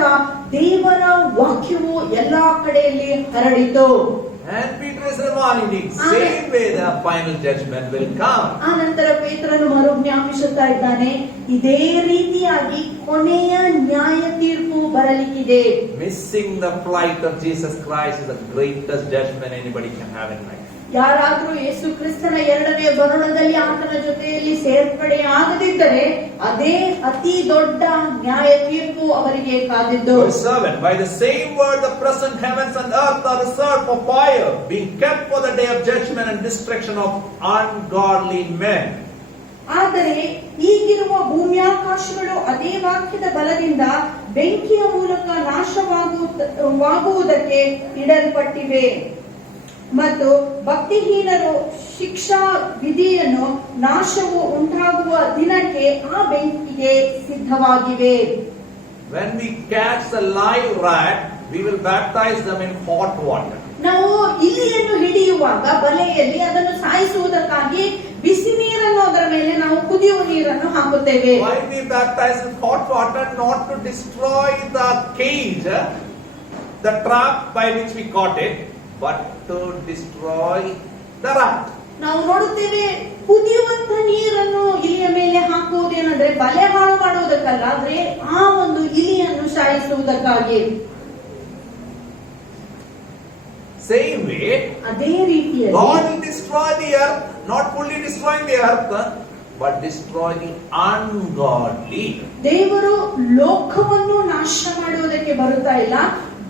ದೇವರ ವಾಕ್ಯವು ಎಲ್ಲಾ ಕಡೆಯಲ್ಲಿ ಹರಡಿತು. And Peter is reminding, same way the final judgment will come. ಆನಂತರ ಪೇತ್ರನು ಮರುಜ್ಞಾಪಿಸುತ್ತಾ ಇದ್ದಾನೆ, ಇದೇ ರೀತಿಯಾಗಿ ಕೊನೆಯ ನ್ಯಾಯ ತೀರ್ಪು ಬರಲಿಕ್ಕಿದೆ. Missing the flight of Jesus Christ is the greatest judgment anybody can have in life. ಯಾರಾದ್ರೂ ಯೇಸು ಕ್ರಿಸ್ತನ ಎರಡನೇ ಬರುಣದಲ್ಲಿ ಆತನ ಜೊತೆಯಲ್ಲಿ ಸೇರ್ಪಡೆ ಆಗದಿದ್ದರೆ ಅದೇ ಅತಿ ದೊಡ್ಡ ನ್ಯಾಯ ತೀರ್ಪು ಅವರಿಗೆ ಕಾದಿದ್ದು. Verse 7, by the same word the present heavens and earth are reserved for fire, being kept for the day of judgment and destruction of ungodly men. ಆದರೆ ಈಗಿರುವ ಭೂಮ್ಯಾಕಾಶಗಳು ಅದೇ ವಾಕ್ಯದ ಬಲದಿಂದ ಬೆಂಕಿಯ ಮೂಲಕ ನಾಶವಾಗುವುದಕ್ಕೆ ಇಡಲ್ಪಟ್ಟಿವೆ ಮತ್ತು ಭಕ್ತಿಹೀನರು ಶಿಕ್ಷಾ ವಿಧಿಯನ್ನು ನಾಶವು ಉಂಟಾಗುವ ದಿನಕ್ಕೆ ಆ ಬೆಂಕಿಗೆ ಸಿದ್ಧವಾಗಿವೆ. When we catch a live rat, we will baptize them in hot water. ನಾವು ಇಲಿಯನ್ನು ಹಿಡಿಯುವಾಗ ಬಲೆಯಲ್ಲಿ ಅದನ್ನು ಸಾಯಿಸುವುದಕ್ಕಾಗಿ ಬಿಸಿ ನೀರನ್ನು ಅದರ ಮೇಲೆ ನಾವು ಕುದಿಯುವ ನೀರನ್ನು ಹಾಕುತ್ತೇವೆ. Why we baptize in hot water? Not to destroy the cage, the trap by which we caught it, but to destroy the rat. ನಾವು ನೋಡುತ್ತೇವೆ ಕುದಿಯುವಂತ ನೀರನ್ನು ಇಲಿಯ ಮೇಲೆ ಹಾಕುವುದೇನೆಂದ್ರೆ ಬಲೆ ಹಾಳು ಮಾಡುವುದಕ್ಕಲ್ಲ, ಆದ್ರೆ ಆ ಒಂದು ಇಲಿಯನ್ನು ಸಾಯಿಸುವುದಕ್ಕಾಗಿ. Same way, ಅದೇ ರೀತಿಯಲ್ಲಿ God will destroy the earth, not fully destroying the earth, but destroy the ungodly. ದೇವರು ಲೋಕವನ್ನು ನಾಶ ಮಾಡುವುದಕ್ಕೆ ಬರುತ್ತಾ ಇಲ್ಲ,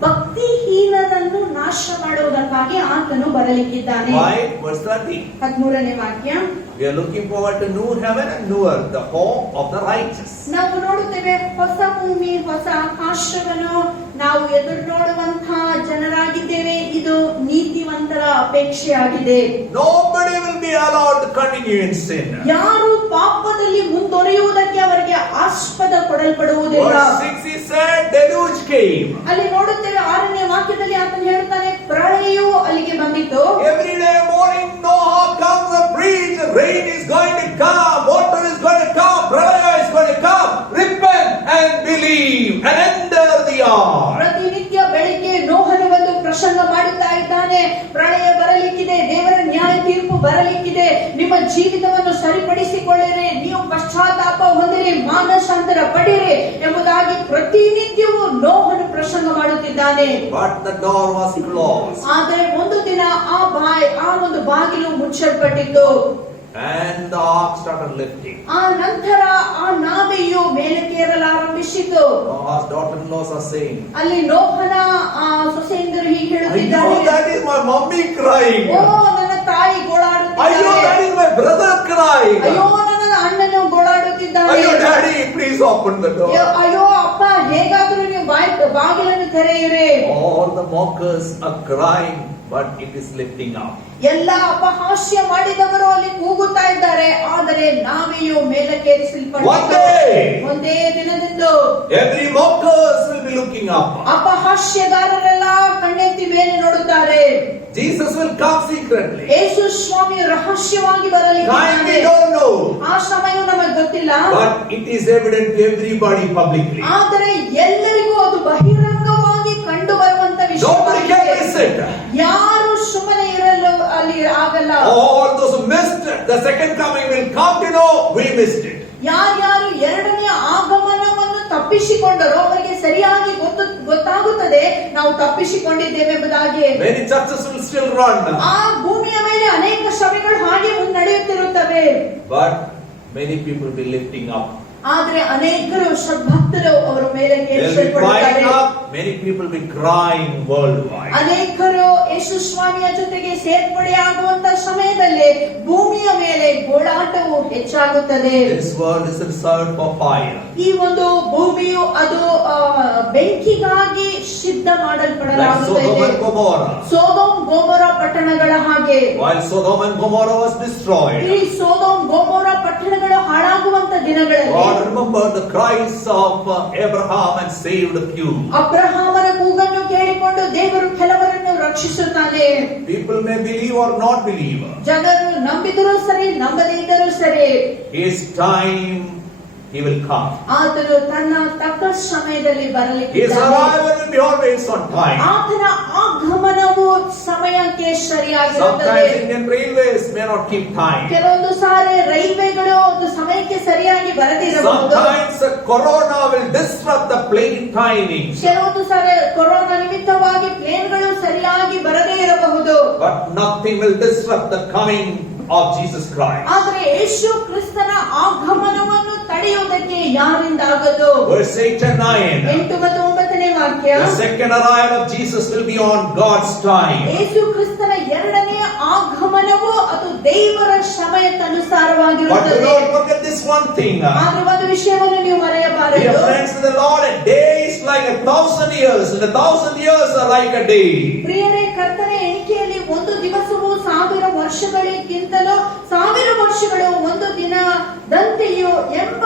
ಭಕ್ತಿಹೀನರನ್ನು ನಾಶ ಮಾಡುವುದಕ್ಕಾಗಿ ಆತನು ಬರಲಿಕ್ಕಿದ್ದಾನೆ. Why? Verse 30. 13ನೇ ವಾಕ್ಯ. We are looking forward to new heaven and new earth, the home of the righteous. ನಾವು ನೋಡುತ್ತೇವೆ ಹೊಸ ಭೂಮಿ ಹೊಸ ಆಕಾಶವನ್ನು ನಾವು ಎದುರು ನೋಡುವಂತಹ ಜನರಾಗಿದ್ದೇವೆ. ಇದು ನೀತಿವಂತರ ಅಪೇಕ್ಷೆಯಾಗಿದೆ. Nobody will be allowed to continue in sin. ಯಾರು ಪಾಪದಲ್ಲಿ ಮುಂದುವರಿಯುವುದಕ್ಕೆ ಅವರಿಗೆ ಆಸ್ಪದ ಕೊಡಲ್ಪಡುವುದಿಲ್ಲ. Verse 6 he said, deluge came. ಅಲ್ಲಿ ನೋಡುತ್ತೇವೆ 6ನೇ ವಾಕ್ಯದಲ್ಲಿ ಆತನು ಹೇಳ್ತಾನೆ, ಪ್ರಳಯವು ಅಲ್ಲಿಗೆ ಬಂದಿತ್ತು. Every day morning Noah comes and preach, rain is going to come, water is going to come, pralaya is going to come, repent and believe and enter the ark. ಪ್ರತಿನಿತ್ಯ ಬೆಳಿಗ್ಗೆ ನೋಹನು ಬಂದು ಪ್ರಸಂಗ ಮಾಡುತ್ತಾ ಇದ್ದಾನೆ, ಪ್ರಳಯ ಬರಲಿಕ್ಕಿದೆ, ದೇವರ ನ್ಯಾಯ ತೀರ್ಪು ಬರಲಿಕ್ಕಿದೆ, ನಿಮ್ಮ ಜೀವಿತವನ್ನು ಸರಿಪಡಿಸಿಕೊಳ್ಳಿರಿ, ನೀವು ಪಶ್ಚಾತ್ತಾಪ ಹೊಂದಿರಿ, ಮಾನಸಾಂತರ ಪಡಿರಿ ಎಂಬುದಾಗಿ ಪ್ರತಿನಿತ್ಯವೂ ನೋಹನು ಪ್ರಸಂಗ ಮಾಡುತ್ತಿದ್ದಾನೆ. But the door was closed. ಆದರೆ ಒಂದು ದಿನ ಆ ಒಂದು ಬಾಗಿಲು ಮುಚ್ಚಲ್ಪಟ್ಟಿತ್ತು. And the ark started lifting. ಆ ನಂತರ ಆ ನಾವೆಯು ಮೇಲಕ್ಕೇರಲಾರಂಭಿಸಿತು. Noah's daughter-in-laws are saying, ಅಲ್ಲಿ ನೋಹನ ಸೊಸೆಯಂದರು ಹೀಗೆ "Ayyo, ಹೇಳುತ್ತಿದ್ದಾರೆ, that is my mommy crying. ಓ ನನ್ನ ತಾಯಿ Ayyo, ಗೋಳಾಡುತ್ತಿದ್ದಾರೆ, that is my brother crying. ಅಯ್ಯೋ ನನ್ನ ಅಣ್ಣನು ಗೋಳಾಡುತ್ತಿದ್ದಾನೆ, Ayyo, daddy, please open the door." ಅಯ್ಯೋ ಅಪ್ಪ ಹೇಗಾದ್ರೂ ನೀವು ಬಾಗಿಲನ್ನು ತೆರೆಯಿರಿ. All the mockers are crying but it is lifting up. ಎಲ್ಲ ಅಪಹಾಸ್ಯ ಮಾಡಿದವರು ಅಲ್ಲಿ ಕೂಗುತ್ತಾ ಇದ್ದಾರೆ, ಆದರೆ ನಾವೆಯೂ ಮೇಲಕ್ಕೇರಿಸಲ್ಪಟ್ಟಿದ್ದೇವೆ. ಒಂದೇ ದಿನದಂದು Every mockers will be looking up. ಅಪಹಾಸ್ಯಗಾರರೆಲ್ಲ ಕಣ್ಣೆತ್ತಿ ಮೇಲೆ ನೋಡುತ್ತಾರೆ. Jesus will come secretly. ಯೇಸು ಸ್ವಾಮಿ ರಹಸ್ಯವಾಗಿ Time we ಬರಲಿದ್ದಾರೆ. don't know, ಆ ಸಮಯ ನಮಗೆ ಗೊತ್ತಿಲ್ಲ, but it is evident to everybody publicly. ಆದರೆ ಎಲ್ಲರಿಗೂ ಅದು ಬಹಿರಂಗವಾಗಿ ಕಂಡು ಬರುವಂತ Nobody can ವಿಷಯ. miss it. ಯಾರು ಸುಮ್ಮನೆ ಇರಲು ಅಲ್ಲಿ ಆಗಲ್ಲ. All those who missed the second coming will come to know we missed it. ಯಾರ್ಯಾರು ಎರಡನೆಯ ಆಗಮನವನ್ನು ತಪ್ಪಿಸಿಕೊಂಡರೋ ಅವರಿಗೆ ಸರಿಯಾಗಿ ಗೊತ್ತಾಗುತ್ತದೆ ನಾವು ತಪ್ಪಿಸಿಕೊಂಡಿದ್ದೇವೆ ಎಂಬುದಾಗಿ. Many churches will still run, ಆ ಭೂಮಿಯ ಮೇಲೆ ಅನೇಕ ಸಭೆಗಳು ಹಾಗೆ ಮುನ್ನಡೆಯುತ್ತಿರುತ್ತವೆ, but many people will be lifting up. ಆದ್ರೆ ಅನೇಕರು ಸದ್ಭಕ್ತರು ಅವರ ಮೇಲೆ They'll be crying up. Many people will be crying worldwide. ಅನೇಕರು ಯೇಸು ಸ್ವಾಮಿಯ ಜೊತೆಗೆ ಸೇರ್ಪಡೆಯಾಗುವಂತ ಸಮಯದಲ್ಲಿ ಭೂಮಿಯ ಮೇಲೆ ಗೋಳಾಟವು ಹೆಚ್ಚಾಗುತ್ತದೆ. This world is reserved for fire. ಈ ಒಂದು ಭೂಮಿಯು ಅದು ಬೆಂಕಿಗಾಗಿ ಸಿದ್ಧ Like ಮಾಡಲ್ಪಡಲಾಗುತ್ತದೆ. Sodom and Gomorrah. Sodom ಗೋಮೋರ ಪಟ್ಟಣಗಳ ಹಾಗೆ. While Sodom and Gomorrah was destroyed, ಈ ಸೋದೋಮ್ ಗೋಮೋರ ಪಟ್ಟಣಗಳು ಹಾಳಾಗುವಂತ ದಿನಗಳಲ್ಲಿ God remembered the cries of Abraham and saved a few. ಅಬ್ರಹಾಮನ ಕೂಗನ್ನು ಕೇಳಿಕೊಂಡು ದೇವರು ಕೆಲವರನ್ನು ರಕ್ಷಿಸುತ್ತಾನೆ. People may believe or not believe. ಜನರು ನಂಬಿದರೂ ಸರಿ, ನಂಬದೇ ಇದ್ದರೂ ಸರಿ, His time he will come. ಆತನು ತನ್ನ ತಕ್ಕ ಸಮಯದಲ್ಲಿ His ಬರಲಿಕ್ಕಿದ್ದಾನೆ. arrival will be always on time. ಆತನ ಆಗಮನವು ಸಮಯಕ್ಕೆ ಸರಿಯಾಗಿರುತ್ತದೆ. Sometimes Indian railways may not keep time. ಕೆಲವೊಂದು ಸಾರಿ ರೈಲ್ವೆಗಳು ಒಂದು ಸಮಯಕ್ಕೆ ಸರಿಯಾಗಿ ಬರದಿರಬಹುದು. Sometimes corona will disrupt the plane timing. ಕೆಲವೊಂದು ಸಾರಿ ಕೊರೋನಾ ನಿಮಿತ್ತವಾಗಿ ಪ್ಲೇನ್ಗಳು ಸರಿಯಾಗಿ ಬರದೇ ಇರಬಹುದು. But nothing will disrupt the coming of Jesus Christ. ಆದರೆ ಯೇಸು ಕ್ರಿಸ್ತನ ಆಗಮನವನ್ನು ತಡೆಯುವುದಕ್ಕೆ ಯಾರಿಂದ ಆಗದು? Verse 8 and 9. 8 ಮತ್ತು 9ನೇ ವಾಕ್ಯ. The second arrival of Jesus will be on God's time. ಯೇಸು ಕ್ರಿಸ್ತನ ಎರಡನೆಯ ಆಗಮನವು ಅದು ದೇವರ But do ಸಮಯಕ್ಕನುಸಾರವಾಗಿರುತ್ತದೆ. not forget this one thing. ಆದ್ರೆ ಒಂದು ವಿಷಯವನ್ನು ನೀವು ಮರೆಯಬಾರದು. Dear friends in the Lord, a day is like 1,000 years, and 1,000 years are like a day. ಪ್ರಿಯರೇ, ಕರ್ತನ ಎಣಿಕೆಯಲ್ಲಿ ಒಂದು ದಿವಸವು 1000 ವರ್ಷಗಳಿಗಿಂತಲೂ 1000 ವರ್ಷಗಳು ಒಂದು ದಿನದಂತೆಯೋ ಎಂಬ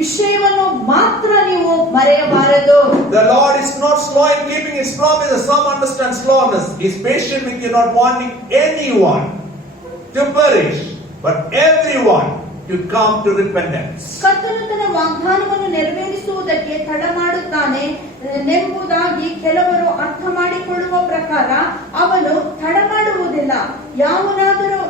ವಿಷಯವನ್ನು ಮಾತ್ರ ನೀವು ಮರೆಯಬಾರದು. The Lord is not slow in keeping His promises. Some understand slowness. He is patient with you, not wanting anyone to perish, but everyone to come to repentance. ಕರ್ತನು ತನ್ನ ವಾಗ್ದಾನವನ್ನು ನೆರವೇರಿಸುವುದಕ್ಕೆ ತಡ ಮಾಡುತ್ತಾನೆ ನೆಂಬುದಾಗಿ ಕೆಲವರು ಅರ್ಥ ಮಾಡಿಕೊಳ್ಳುವ ಪ್ರಕಾರ ಅವನು ತಡ ಮಾಡುವುದಿಲ್ಲ. ಯಾವನಾದರೂ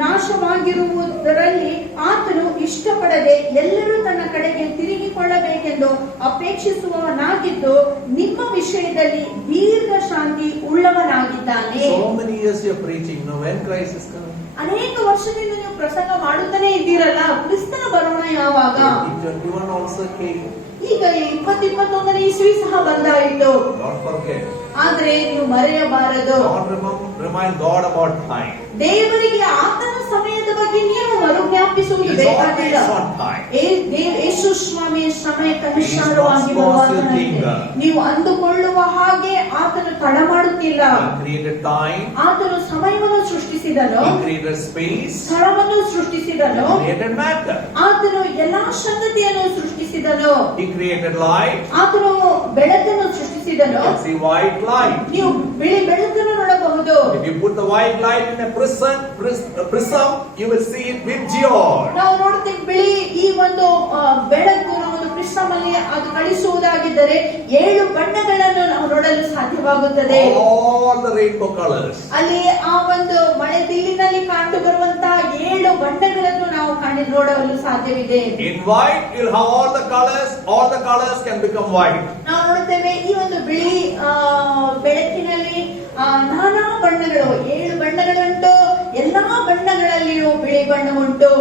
ನಾಶವಾಗಿರುವುದರಲ್ಲಿ ಆತನು ಇಷ್ಟಪಡದೆ ಎಲ್ಲರೂ ತನ್ನ ಕಡೆಗೆ ತಿರುಗಿಕೊಳ್ಳಬೇಕೆಂದು ಅಪೇಕ್ಷಿಸುವವನಾಗಿದ್ದು ನಿಮ್ಮ ವಿಷಯದಲ್ಲಿ ದೀರ್ಘ ಶಾಂತಿ ಉಳ್ಳವನಾಗಿದ್ದಾನೆ. So many years you are preaching. Now when Christ is coming? ಅನೇಕ ವರ್ಷದಿಂದ ನೀವು ಪ್ರಸಂಗ ಮಾಡುತ್ತಾನೆ ಇದ್ದೀರಲ್ಲ, ಕ್ರಿಸ್ತನ ಬರೋಣ ಯಾವಾಗ? 2021 also came. ಈಗ 2021ನೇ ಇಸ್ವಿ ಸಹ ಬಂದಾಯಿತು. Don't forget. ಆದ್ರೆ ನೀವು ಮರೆಯಬಾರದು. Don't remind God about time. ದೇವರಿಗೆ ಆತನ ಸಮಯದ ಬಗ್ಗೆ ನೀವು ಮರುಜ್ಞಾಪಿಸುವುದು He is ಬೇಕಾಗಿಲ್ಲ. always on time. ಯೇಸು ಸ್ವಾಮಿಯ ಸಮಯಕ್ಕನುಸಾರವಾಗಿ ಬರುವಾತನಂತೆ ನೀವು ಅಂದುಕೊಳ್ಳುವ ಹಾಗೆ ಆತನು ತಡ ಮಾಡುತ್ತಿಲ್ಲ. He created time. ಆತನು ಸಮಯವನ್ನು ಸೃಷ್ಟಿಸಿದನು, He created space. ಸ್ಥಳವನ್ನು ಸೃಷ್ಟಿಸಿದನು, He created matter. ಆತನು ಎಲ್ಲಾ ಸಂಗತಿಯನ್ನು ಸೃಷ್ಟಿಸಿದನು, He created light. ಆತನು ಬೆಳಕನ್ನು ಸೃಷ್ಟಿಸಿದನು. You can see white light. ನೀವು ಬಿಳಿ ಬೆಳಕನ್ನು ನೋಡಬಹುದು. If you put the white light in a prism, you will see it with joy. ನಾವು ನೋಡ್ತೇವೆ ಬಿಳಿ ಈ ಒಂದು ಬೆಳಕು ಒಂದು ಪ್ರಿಸಮ್ ಅಲ್ಲಿ ಅದು ಕಳಿಸುವುದಾಗಿದ್ದರೆ 7 ಬಣ್ಣಗಳನ್ನು ನಾವು ನೋಡಲು ಸಾಧ್ಯವಾಗುತ್ತದೆ. All the rainbow colors. ಅಲ್ಲಿ ಆ ಒಂದು ಮಳೆ ಬಿಲ್ಲಿನಲ್ಲಿ ಕಂಡು ಬರುವಂತಹ 7 ಬಣ್ಣಗಳನ್ನು ನಾವು ನೋಡಲು ಸಾಧ್ಯವಿದೆ. In white, you'll have all the colors. All the colors can become white. ನಾವು ನೋಡುತ್ತೇವೆ ಈ ಒಂದು ಬಿಳಿ ಬೆಳಕಿನಲ್ಲಿ ನಾನಾ ಬಣ್ಣಗಳು 7 ಬಣ್ಣಗಳುಂಟು. ಎಲ್ಲಾ ಬಣ್ಣಗಳಲ್ಲಿಯೂ ಬಿಳಿ ಬಣ್ಣ ಉಂಟು.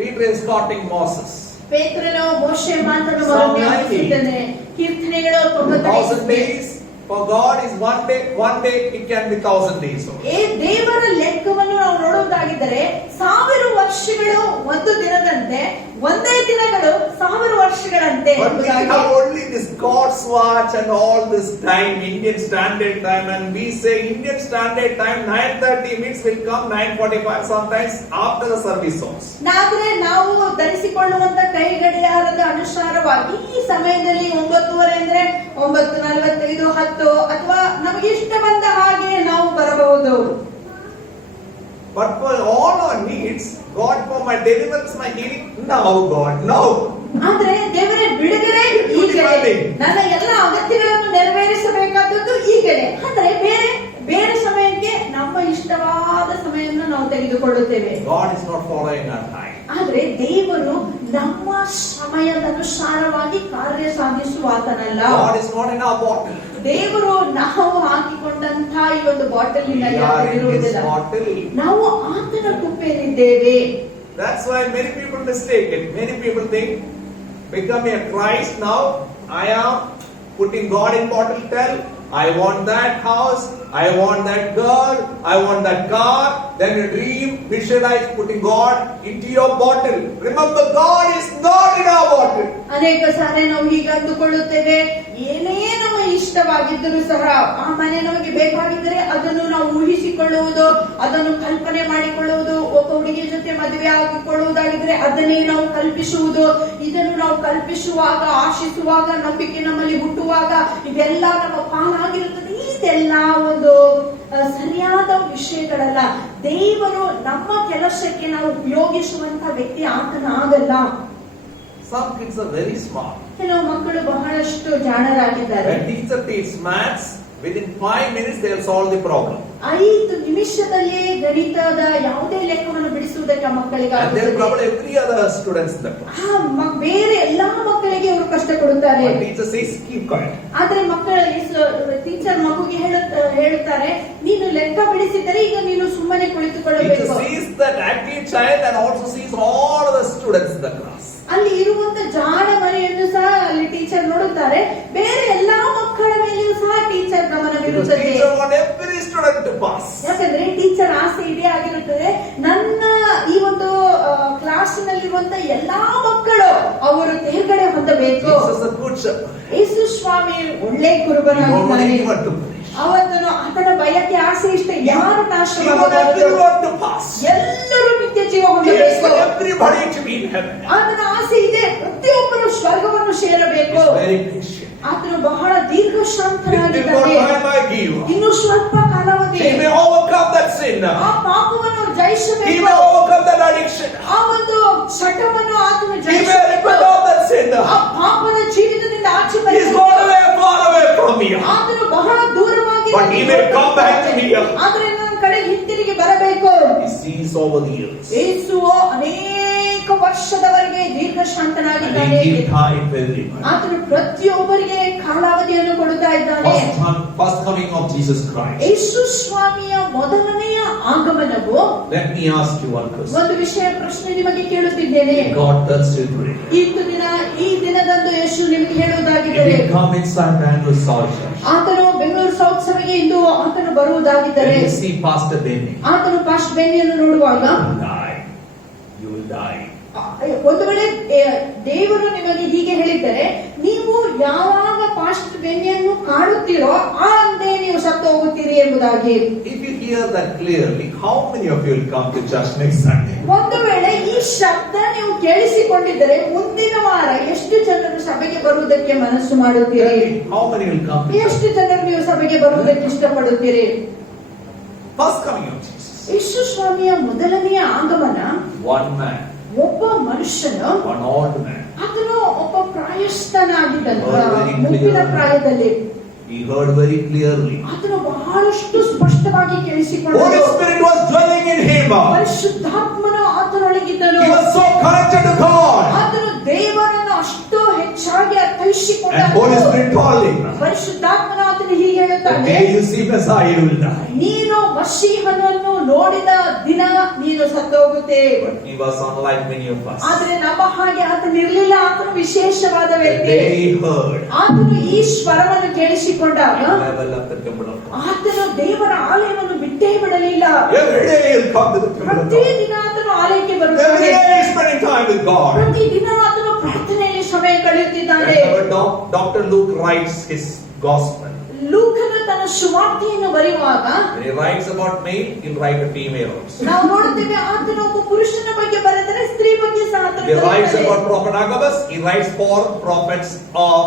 Peter is quoting Moses. ಪೇತ್ರನು ಮೋಶೆ ಮಾತನ್ನು ಮರುಜ್ಞಾಪಿಸಿದ್ದಾನೆ. ಕೀರ್ತನೆಗಳು 1,000 days for God is one day. One day it can be 1,000 days. ದೇವರ ಲೆಕ್ಕವನ್ನು ನಾವು ನೋಡುವುದಾಗಿದ್ದರೆ 1000 ವರ್ಷ ವರ್ಷಗಳು ಒಂದು ದಿನದಂತೆ, ಒಂದೇ ದಿನಗಳು 1000 ವರ್ಷಗಳಂತೆ. But we have only this God's watch and all this time, Indian Standard Time, and we say Indian Standard Time 9:30 means will come 9:45 sometimes after the service hours. ಆದ್ರೆ ನಾವು ಧರಿಸಿಕೊಳ್ಳುವಂತ ಕೈ ಗಡಿಯಾರದ ಅನುಸಾರವಾಗಿ ಈ ಸಮಯದಲ್ಲಿ 9:30 ಅಂದ್ರೆ 9:45, 10 ಅಥವಾ ನಮಗೆ ಇಷ್ಟ ಬಂದ ಹಾಗೆ ನಾವು ಬರಬಹುದು. But for all our needs, God, for my deliverance, my healing, now God, now. ಆದ್ರೆ ದೇವರೇ ಬಿಡುಗಡೆ ಈಗಲೇ, ನನ್ನ ಎಲ್ಲ ಅಗತ್ಯಗಳನ್ನು ನೆರವೇರಿಸಬೇಕಾದದ್ದು ಈಗಲೇ. ಆದ್ರೆ ಬೇರೆ ಸಮಯಕ್ಕೆ ನಮ್ಮ ಇಷ್ಟವಾದ ಸಮಯವನ್ನು ನಾವು ತೆಗೆದುಕೊಳ್ಳುತ್ತೇವೆ. God is not following our time. ಆದ್ರೆ ದೇವರು ನಮ್ಮ ಸಮಯದ ಅನುಸಾರವಾಗಿ ಕಾರ್ಯ ಸಾಧಿಸುವ ಆತನಲ್ಲ. God is not in our bottle. ದೇವರು ನಾವು ಹಾಕಿಕೊಂಡಂತ ಈ ಒಂದು ಬಾಟಲಿನಲ್ಲಿ We are in His ಇರುವುದಿಲ್ಲ. bottle. ನಾವು ಆತನ ಕುಪ್ಪೆಯಲ್ಲಿದ್ದೇವೆ. That's why many people mistake it. Many people think, become a Christ now, I am putting God in bottle, tell, I want that house, I want that girl, I want that car. Then you dream, visualize putting God into your bottle. Remember, God is not in our bottle. ಅನೇಕ ಸಾರಿ ನಾವು ಹೀಗೆ ಅಂದುಕೊಳ್ಳುತ್ತೇವೆ, ಏನೇ ನಮ್ಮ ಇಷ್ಟವಾಗಿದ್ದರೂ ಸಹ ಆ ಮನೆ ನಮಗೆ ಬೇಕಾಗಿದ್ದರೆ ಅದನ್ನು ನಾವು ಊಹಿಸಿಕೊಳ್ಳುವುದು, ಅದನ್ನು ಕಲ್ಪನೆ ಮಾಡಿಕೊಳ್ಳುವುದು, ಒಬ್ಬ ಹುಡುಗಿಯ ಜೊತೆ ಮದುವೆ ಆಗಿಕೊಳ್ಳುವುದಾಗಿದ್ರೆ ಅದನ್ನೇ ನಾವು ಕಲ್ಪಿಸುವುದು. ಇದನ್ನು ನಾವು ಕಲ್ಪಿಸುವಾಗ, ಆಶಿಸುವಾಗ, ನಂಬಿಕೆ ನಮ್ಮಲ್ಲಿ ಹುಟ್ಟುವಾಗ ಇದೆಲ್ಲ ನಮ್ಮ ಪಾಲಾಗಿರುತ್ತದೆ. ಇದೆಲ್ಲ ಒಂದು ಸರಿಯಾದ ವಿಷಯಗಳಲ್ಲ. ದೇವರು ನಮ್ಮ ಕೆಲಸಕ್ಕೆ ನಾವು ಉಪಯೋಗಿಸುವಂತ ವ್ಯಕ್ತಿ ಆತನ ಆಗಲ್ಲ. Some kids are very smart. ಕೆಲವು ಮಕ್ಕಳು ಬಹಳಷ್ಟು ಜಾಣರಾಗಿದ್ದಾರೆ. When teacher teaches maths, within 5 minutes they will solve the problem. 5 ನಿಮಿಷದಲ್ಲಿ ಗಣಿತದ ಯಾವುದೇ ಲೆಕ್ಕವನ್ನು ಬಿಡಿಸುವುದಕ್ಕೆ ಆ ಮಕ್ಕಳಿಗೆ And they will ಆಗುತ್ತದೆ. trouble every other students in the class. ಬೇರೆ ಎಲ್ಲಾ ಮಕ್ಕಳಿಗೆ ಅವರು ಕಷ್ಟ ಕೊಡುತ್ತಾರೆ. But teacher says, keep quiet. ಆದ್ರೆ ಟೀಚರ್ ಮಗುಗೆ ಹೇಳುತ್ತಾರೆ, ನೀನು ಲೆಕ್ಕ ಬಿಡಿಸಿದರೆ ಈಗ ನೀನು ಸುಮ್ಮನೆ Teacher ಕುಳಿತುಕೊಳ್ಳಬೇಕು. sees that active child and also sees all the students in the class. ಅಲ್ಲಿ ಇರುವಂತ ಜಾಣ ಮರಿಯನ್ನು ಸಹ ಅಲ್ಲಿ ಟೀಚರ್ ನೋಡುತ್ತಾರೆ. ಬೇರೆ ಎಲ್ಲಾ ಮಕ್ಕಳ ಮೇಲೆಯೂ ಸಹ teacher Because ಗಮನವಿರುತ್ತದೆ. teacher wants every student to pass. ಯಾಕಂದ್ರೆ ಟೀಚರ್ ಆಸೆ ಇದೇ ಆಗಿರುತ್ತದೆ, ನನ್ನ ಈ ಒಂದು ಕ್ಲಾಸಿನಲ್ಲಿರುವಂತ ಎಲ್ಲಾ ಮಕ್ಕಳು ಅವರು ತೇರ್ಗಡೆ ಹೊಂದಬೇಕು. Jesus is a good shepherd. ಯೇಸು ಸ್ವಾಮಿ ಒಳ್ಳೆ He don't want ಕುರುಬನಾಗಿದ್ದಾನೆ. anyone to perish. ಅವತ್ತನು ಆತನ ಭಯಕ್ಕೆ ಆಸೆ ಇಷ್ಟ, ಯಾರು He wants ನಾಶವಾಗಬಾರದು, everyone to pass. ಎಲ್ಲರೂ ನಿತ್ಯ ಜೀವ He ಹೊಂದಬೇಕು. wants everybody to be in heaven. ಆತನ ಆಸೆ ಇದೆ, ಪ್ರತಿಯೊಬ್ಬರು ಸ್ವರ್ಗವನ್ನು ಸೇರಬೇಕು. He's very patient. ಆತನು ಬಹಳ ದೀರ್ಘ Little more ಶಾಂತನಾಗಿದ್ದಾನೆ. time I give. ಇನ್ನು ಸ್ವಲ್ಪ ಕಾಲಾವಧಿ He may overcome that sin. ಆ ಪಾಪವನ್ನು He ಜಯಿಸಬೇಕು. may overcome that addiction. ಆ ಒಂದು ಚಟವನ್ನು ಆತನು He may ಜಯಿಸಬೇಕು. repent of that sin. ಆ ಪಾಪದ ಜೀವಿತದಿಂದ ಆಚೆ He's ಬರಬೇಕು. gone away, far away from me. ಆತನು ಬಹಳ ದೂರವಾಗಿ But he may come back to me. ಆದ್ರೆ ನನ್ನ ಕಡೆ ಹಿಂತಿರುಗಿ ಬರಬೇಕು. He sees over the years. ಯೇಸುವು ಅನೇಕ ವರ್ಷದವರೆಗೆ ದೀರ್ಘ And ಶಾಂತನಾಗಿದ್ದಾನೆ. he gives time to everyone. ಆತನು ಪ್ರತಿಯೊಬ್ಬರಿಗೆ ಕಾಲಾವಧಿಯನ್ನು ಕೊಡುತ್ತಾ ಇದ್ದಾನೆ. First coming of Jesus Christ. ಯೇಸು ಸ್ವಾಮಿಯ ಮೊದಲನೆಯ ಆಗಮನವು, Let me ask you one question. ಒಂದು ವಿಷಯ ಪ್ರಶ್ನೆ ನಿಮಗೆ ಕೇಳುತ್ತಿದ್ದೇನೆ. God tells you today. ಈ ದಿನದಂದು ಯೇಸು ನಿಮಗೆ If ಹೇಳುವುದಾಗಿದ್ದರೆ, you come inside Bangalore South Church, ಆತನು ಬೆಂಗಳೂರು ಸೌತ್ ಸಭೆಗೆ ಇಂದು ಆತನು ಬರುವುದಾಗಿದ್ದರೆ, when you see Pastor Benny, ಆತನು ಪಾಸ್ಟ್ ಬೆನ್ನಿಯನ್ನು ನೋಡುವಾಗ you will die. ಒಂದು ವೇಳೆ ದೇವರು ನಿಮಗೆ ಹೀಗೆ ಹೇಳಿದ್ದರೆ, ನೀವು ಯಾವಾಗ ಪಾಸ್ಟ್ ಬೆನ್ನಿಯನ್ನು ಕಾಣುತ್ತೀರೋ ಅಂದೇ ನೀವು ಸತ್ತು ಹೋಗುತ್ತೀರಿ ಎಂಬುದಾಗಿ. If you hear that clearly, how many of you will come to church next Sunday? ಒಂದು ವೇಳೆ ಈ ಶಬ್ದ ನೀವು ಕೇಳಿಸಿಕೊಂಡಿದ್ದರೆ ಮುಂದಿನ ವಾರ ಎಷ್ಟು ಜನರು ಸಭೆಗೆ ಬರುವುದಕ್ಕೆ ಮನಸ್ಸು ಮಾಡುತ್ತೀರಿ? How many will come to church? ಎಷ್ಟು ಜನರು ನೀವು ಸಭೆಗೆ ಬರುವುದಕ್ಕೆ ಇಷ್ಟಪಡುತ್ತೀರಿ? First coming of Jesus. ಯೇಸು ಸ್ವಾಮಿಯ ಮೊದಲನೆಯ ಆಗಮನ, One man, ಒಬ್ಬ ಮನುಷ್ಯನು, one old man. ಆತನು ಒಬ್ಬ ಪ್ರಾಯಸ್ಥನಾಗಿದ್ದನು, Very ಮುಪ್ಪಿನ clear. ಪ್ರಾಯದಲ್ಲಿ. He heard very clearly. ಆತನು ಬಹಳಷ್ಟು ಸ್ಪಷ್ಟವಾಗಿ Holy ಕೇಳಿಸಿಕೊಂಡನು. Spirit was dwelling in him. ಪರಿಶುದ್ಧಾತ್ಮನು ಆತನೊಳಗಿದ್ದನು. He was so connected to God. ಆತನು ದೇವರನ್ನು ಅಷ್ಟು ಹೆಚ್ಚಾಗಿ And Holy ಅರ್ಥೈಸಿಕೊಂಡನು. Spirit told him, ಪರಿಶುದ್ಧಾತ್ಮನು ಆತನು ಹೀಗೆ the ಹೇಳುತ್ತಾನೆ, day you see Messiah, you will die. ನೀನು ಮಸೀಹನನ್ನು ನೋಡಿದ ದಿನ ನೀನು ಸತ್ತು ಹೋಗುತ್ತೆ. But he was unlike many of us. ಆದ್ರೆ ನಮ್ಮ ಹಾಗೆ ಆತನು ಇರಲಿಲ್ಲ. ಆತನು ವಿಶೇಷವಾದ The ವ್ಯಕ್ತಿ. day he heard, ಆತನು ಈ ಸ್ವರವನ್ನು ಕೇಳಿಸಿಕೊಂಡಾಗ level of the temple of God. ಆತನು ದೇವರ ಆಲಯವನ್ನು ಬಿಟ್ಟೇ ಬಿಡಲಿಲ್ಲ. Every day he'll come to the temple of God. ಪ್ರತಿದಿನ ಆತನು ಆಲಯಕ್ಕೆ Every ಬರುತ್ತಾನೆ. day he's spending time with God. ಪ್ರತಿದಿನ ಆತನು ಪ್ರಾರ್ಥನೆಯಲ್ಲಿ ಸಮಯ ಕಳೆಯುತ್ತಿದ್ದಾನೆ. Whenever Dr. Luke writes his gospel, ಲೂಕನು ತನ್ನ ಸುವಾರ್ತೆಯನ್ನು ಬರೆಯುವಾಗ when he writes about male, he'll write a female also. ನಾವು ನೋಡುತ್ತೇವೆ ಆತನು ಒಬ್ಬ ಪುರುಷನ ಬಗ್ಗೆ ಬರೆದರೆ ಸ್ತ್ರೀ ಬಗ್ಗೆ ಸಹ ಆತನು He writes ಬರೆಯುತ್ತಾನೆ. about prophet Agabus, he writes for prophets of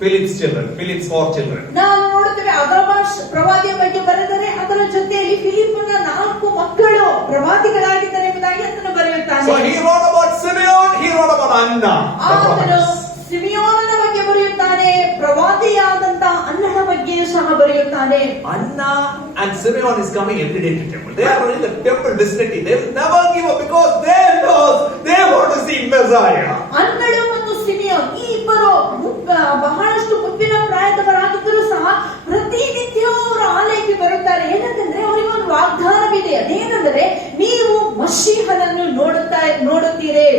Philip's children, Philip's 4 children. ನಾವು ನೋಡುತ್ತೇವೆ ಅಗಬಾಷ್ ಪ್ರವಾದಿಯ ಬಗ್ಗೆ ಬರೆದರೆ ಅದರ ಜೊತೆಯಲ್ಲಿ ಫಿಲಿಪ್ಪನ 4 ಮಕ್ಕಳು ಪ್ರವಾದಿಗಳಾಗಿದ್ದಾರೆ ಎಂಬುದಾಗಿ ಆತನು ಬರೆಯುತ್ತಾನೆ. So he wrote about Simeon, he wrote about Anna, the ಆತನು prophetess. ಸಿಮಿಯೋನನ ಬಗ್ಗೆ ಬರೆಯುತ್ತಾನೆ, ಪ್ರವಾದಿಯಾದಂತ ಅನ್ನನ ಬಗ್ಗೆಯೂ ಸಹ ಬರೆಯುತ್ತಾನೆ. Anna and Simeon is coming every day to temple. They are in the temple vicinity. They will never give up because they want to see Messiah. ಅನ್ನಳು ಮತ್ತು ಸಿಮಿಯೋನ್ ಈ ಇಬ್ಬರು ಬಹಳಷ್ಟು ಮುಪ್ಪಿನ ಪ್ರಾಯದವರಾಗಿದ್ದರೂ ಸಹ ಪ್ರತಿನಿತ್ಯವೂ ಅವರು ಆಲಯಕ್ಕೆ ಬರುತ್ತಾರೆ. ಏನಂತಂದ್ರೆ ಅವರಿಗೆ ಒಂದು ವಾಗ್ದಾನವಿದೆ. ಅದೇನೆಂದರೆ ನೀವು ಮಶೀಹನನ್ನು ನೋಡುತ್ತೀರಿ.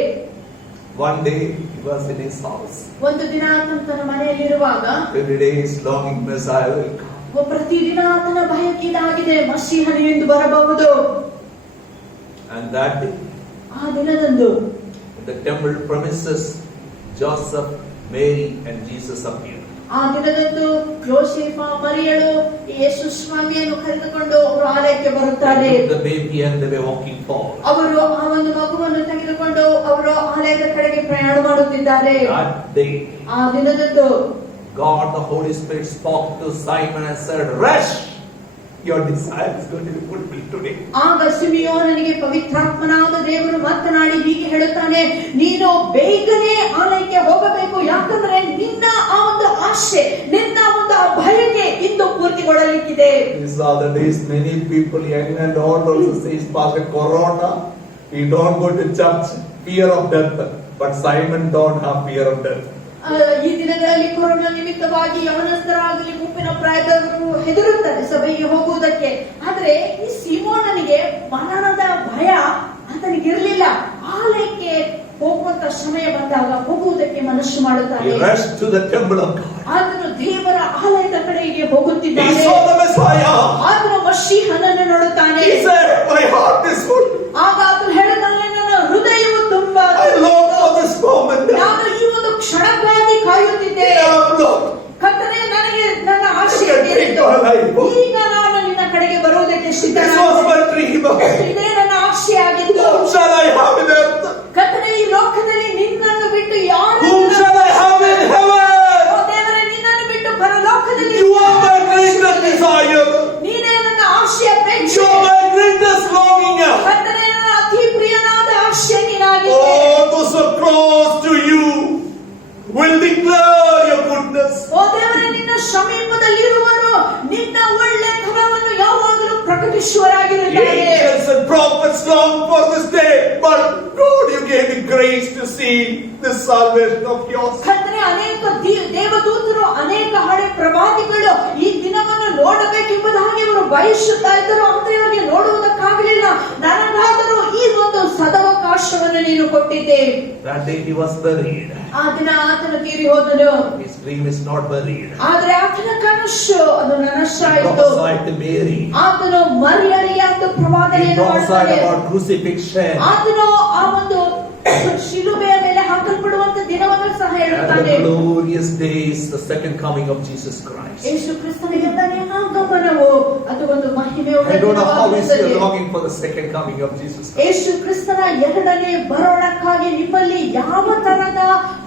One day he was in his house. ಒಂದು ದಿನ ಆತನು ತನ್ನ ಮನೆಯಲ್ಲಿರುವಾಗ Every day he's longing Messiah will come. ಪ್ರತಿದಿನ ಆತನ ಭಯಕ್ಕೆ ಇದಾಗಿದೆ, ಮಶೀಹನು ಎಂದು ಬರಬಹುದು. And that day, ಆ ದಿನದಂದು in the temple premises, Joseph, Mary and Jesus appeared. ಆ ದಿನದಂದು ಯೋಸೇಫ ಮರಿಯಳು ಯೇಸು ಸ್ವಾಮಿಯನ್ನು ಕರೆದುಕೊಂಡು ಅವರು ಆಲಯಕ್ಕೆ ಬರುತ್ತಾರೆ. They took the baby and they were walking forward. ಅವರು ಆ ಒಂದು ಮಗುವನ್ನು ತೆಗೆದುಕೊಂಡು ಅವರು ಆಲಯದ ಕಡೆಗೆ ಪ್ರಯಾಣ ಮಾಡುತ್ತಿದ್ದಾರೆ. That day, ಆ ದಿನದಂದು God, the Holy Spirit, spoke to Simon and said, "Rush! Your desire is going to be fulfilled today." ಆಗ ಸಿಮಿಯೋನನಿಗೆ ಪವಿತ್ರಾತ್ಮನಾದ ದೇವರು ಮಾತನಾಡಿ ಹೀಗೆ ಹೇಳುತ್ತಾನೆ, ನೀನು ಬೇಗನೆ ಆಲಯಕ್ಕೆ ಹೋಗಬೇಕು, ಯಾಕಂದ್ರೆ ನಿನ್ನ ಆ ಒಂದು ಆಶೆ, ನಿನ್ನ ಒಂದು ಆ ಬಯಕೆ ಇಂದು ಪೂರ್ತಿಗೊಳ್ಳಲಿಕ್ಕಿದೆ. These are the days many people, young and old, also says, "Pastor, Corona, we don't go to church, fear of death." But Simon don't have fear of death. ಈ ದಿನಗಳಲ್ಲಿ ಕೊರೋನಾ ನಿಮಿತ್ತವಾಗಿ ಯವನಸ್ಥರಾಗಲಿ ಮುಪ್ಪಿನ ಪ್ರಾಯದವರು ಹೆದರುತ್ತಾರೆ ಸಭೆಗೆ ಹೋಗುವುದಕ್ಕೆ. ಆದ್ರೆ ಈ ಸಿಮೋನನಿಗೆ ಮರಣದ ಭಯ ಆತನಿಗಿರಲಿಲ್ಲ. ಆಲಯಕ್ಕೆ ಹೋಗುವಂತ ಸಮಯ ಬಂದಾಗ ಹೋಗುವುದಕ್ಕೆ ಮನಸ್ಸು ಮಾಡುತ್ತಾನೆ. He rushed to the temple of God. ಆತನು ದೇವರ ಆಲಯದ ಕಡೆಗೆ He ಹೋಗುತ್ತಿದ್ದಾನೆ. saw the Messiah. ಆತನು ಮಶೀಹನನ್ನು ನೋಡುತ್ತಾನೆ. He said, "My heart is full. ಆಗ ಆತನು ಹೇಳಿದನು, ನನ್ನ ಹೃದಯವು ತುಂಬಾ I long for this moment. ನಾನು ಈ ಒಂದು ಕ್ಷಣಕ್ಕಾಗಿ ಕಾಯುತ್ತಿದ್ದೇನೆ. Yeah, Lord. ಕರ್ತನೇ, ನನಗೆ ನನ್ನ ಆಶೆ ತೀರಿತು. ಈಗ ನಾನು ನಿನ್ನ ಕಡೆಗೆ ಬರುವುದಕ್ಕೆ This was ಸಿದ್ಧನಾಗಿದ್ದೇನೆ. my dream. ಇದೇ ನನ್ನ ಆಶೆಯಾಗಿತ್ತು. Whom shall I have in earth? ಕರ್ತನೇ, ಈ ಲೋಕದಲ್ಲಿ ನಿನ್ನನ್ನು ಬಿಟ್ಟು ಯಾರು Whom shall I have in heaven? ಓ ದೇವರೇ, ನಿನ್ನನ್ನು ಬಿಟ್ಟು ಪರಲೋಕದಲ್ಲಿ You are my greatest desire. ನೀನೇ ನನ್ನ ಆಶೆಯ You ಅಪೇಕ್ಷೆ. are my greatest longing. ಕರ್ತನೇ, ನನ್ನ ಅತಿ ಪ್ರಿಯನಾದ ಆಶೆ ನೀನಾಗಿದೆ. Oh, those who are close to you will declare your goodness. ಓ ದೇವರೇ, ನಿನ್ನ ಸಮೀಪದಲ್ಲಿರುವರು ನಿನ್ನ ಒಳ್ಳೆತನವನ್ನು ಯಾವಾಗಲೂ ಪ್ರಕಟಿಸುವರಾಗಿರುತ್ತಾರೆ. Angels and prophets long for this day, but God, you gave me grace to see this salvation of yours. ಕರ್ತನೇ, ಅನೇಕ ದೇವದೂತರು, ಅನೇಕ ಹಳೆ ಪ್ರವಾದಿಗಳು ಈ ದಿನವನ್ನು ನೋಡಬೇಕೆಂಬುದಾಗಿ ಇವರು ಬಯಸುತ್ತಾ ಇದ್ದರು. ಅಂದ್ರೆ ಇವರಿಗೆ ನೋಡುವುದಕ್ಕಾಗಲಿಲ್ಲ. ನನಗಾದರೂ ಈ ಒಂದು ಸದವಕಾಶವನ್ನು ನೀನು ಕೊಟ್ಟಿದ್ದೆ. That day he was buried. ಆ ದಿನ ಆತನು ತೀರಿ ಹೋದನು. His dream is not buried. ಆದ್ರೆ ಆತನ ಕನಸು ಅದು He ನನಸಾಯಿತು. prophesied to Mary. ಆತನು ಮರಿಯಳಿಗೆ ಅಂತ He ಪ್ರವಾದನೆಯನ್ನು prophesied ಮಾಡ್ತಾನೆ. about crucifixion. ಆತನು ಆ ಒಂದು ಶಿಲುಬೆಯ ಮೇಲೆ ಹಾಕಲ್ಪಡುವಂತ ದಿನವನ್ನು ಸಹ And ಹೇಳುತ್ತಾನೆ. the glorious days, the second coming of Jesus Christ. ಯೇಸು ಕ್ರಿಸ್ತನಿಗೆ ತನ್ನ ಆಗಮನವು ಅದು ಒಂದು ಮಹಿಮೆಯುಳ್ಳ I don't know how is ದಿನವಾಗಿರುತ್ತದೆ. you longing for the second coming of Jesus Christ. ಯೇಸು ಕ್ರಿಸ್ತನ ಎರಡನೇ ಬರೋಣಕ್ಕಾಗಿ ನಿಮ್ಮಲ್ಲಿ ಯಾವ ತರದ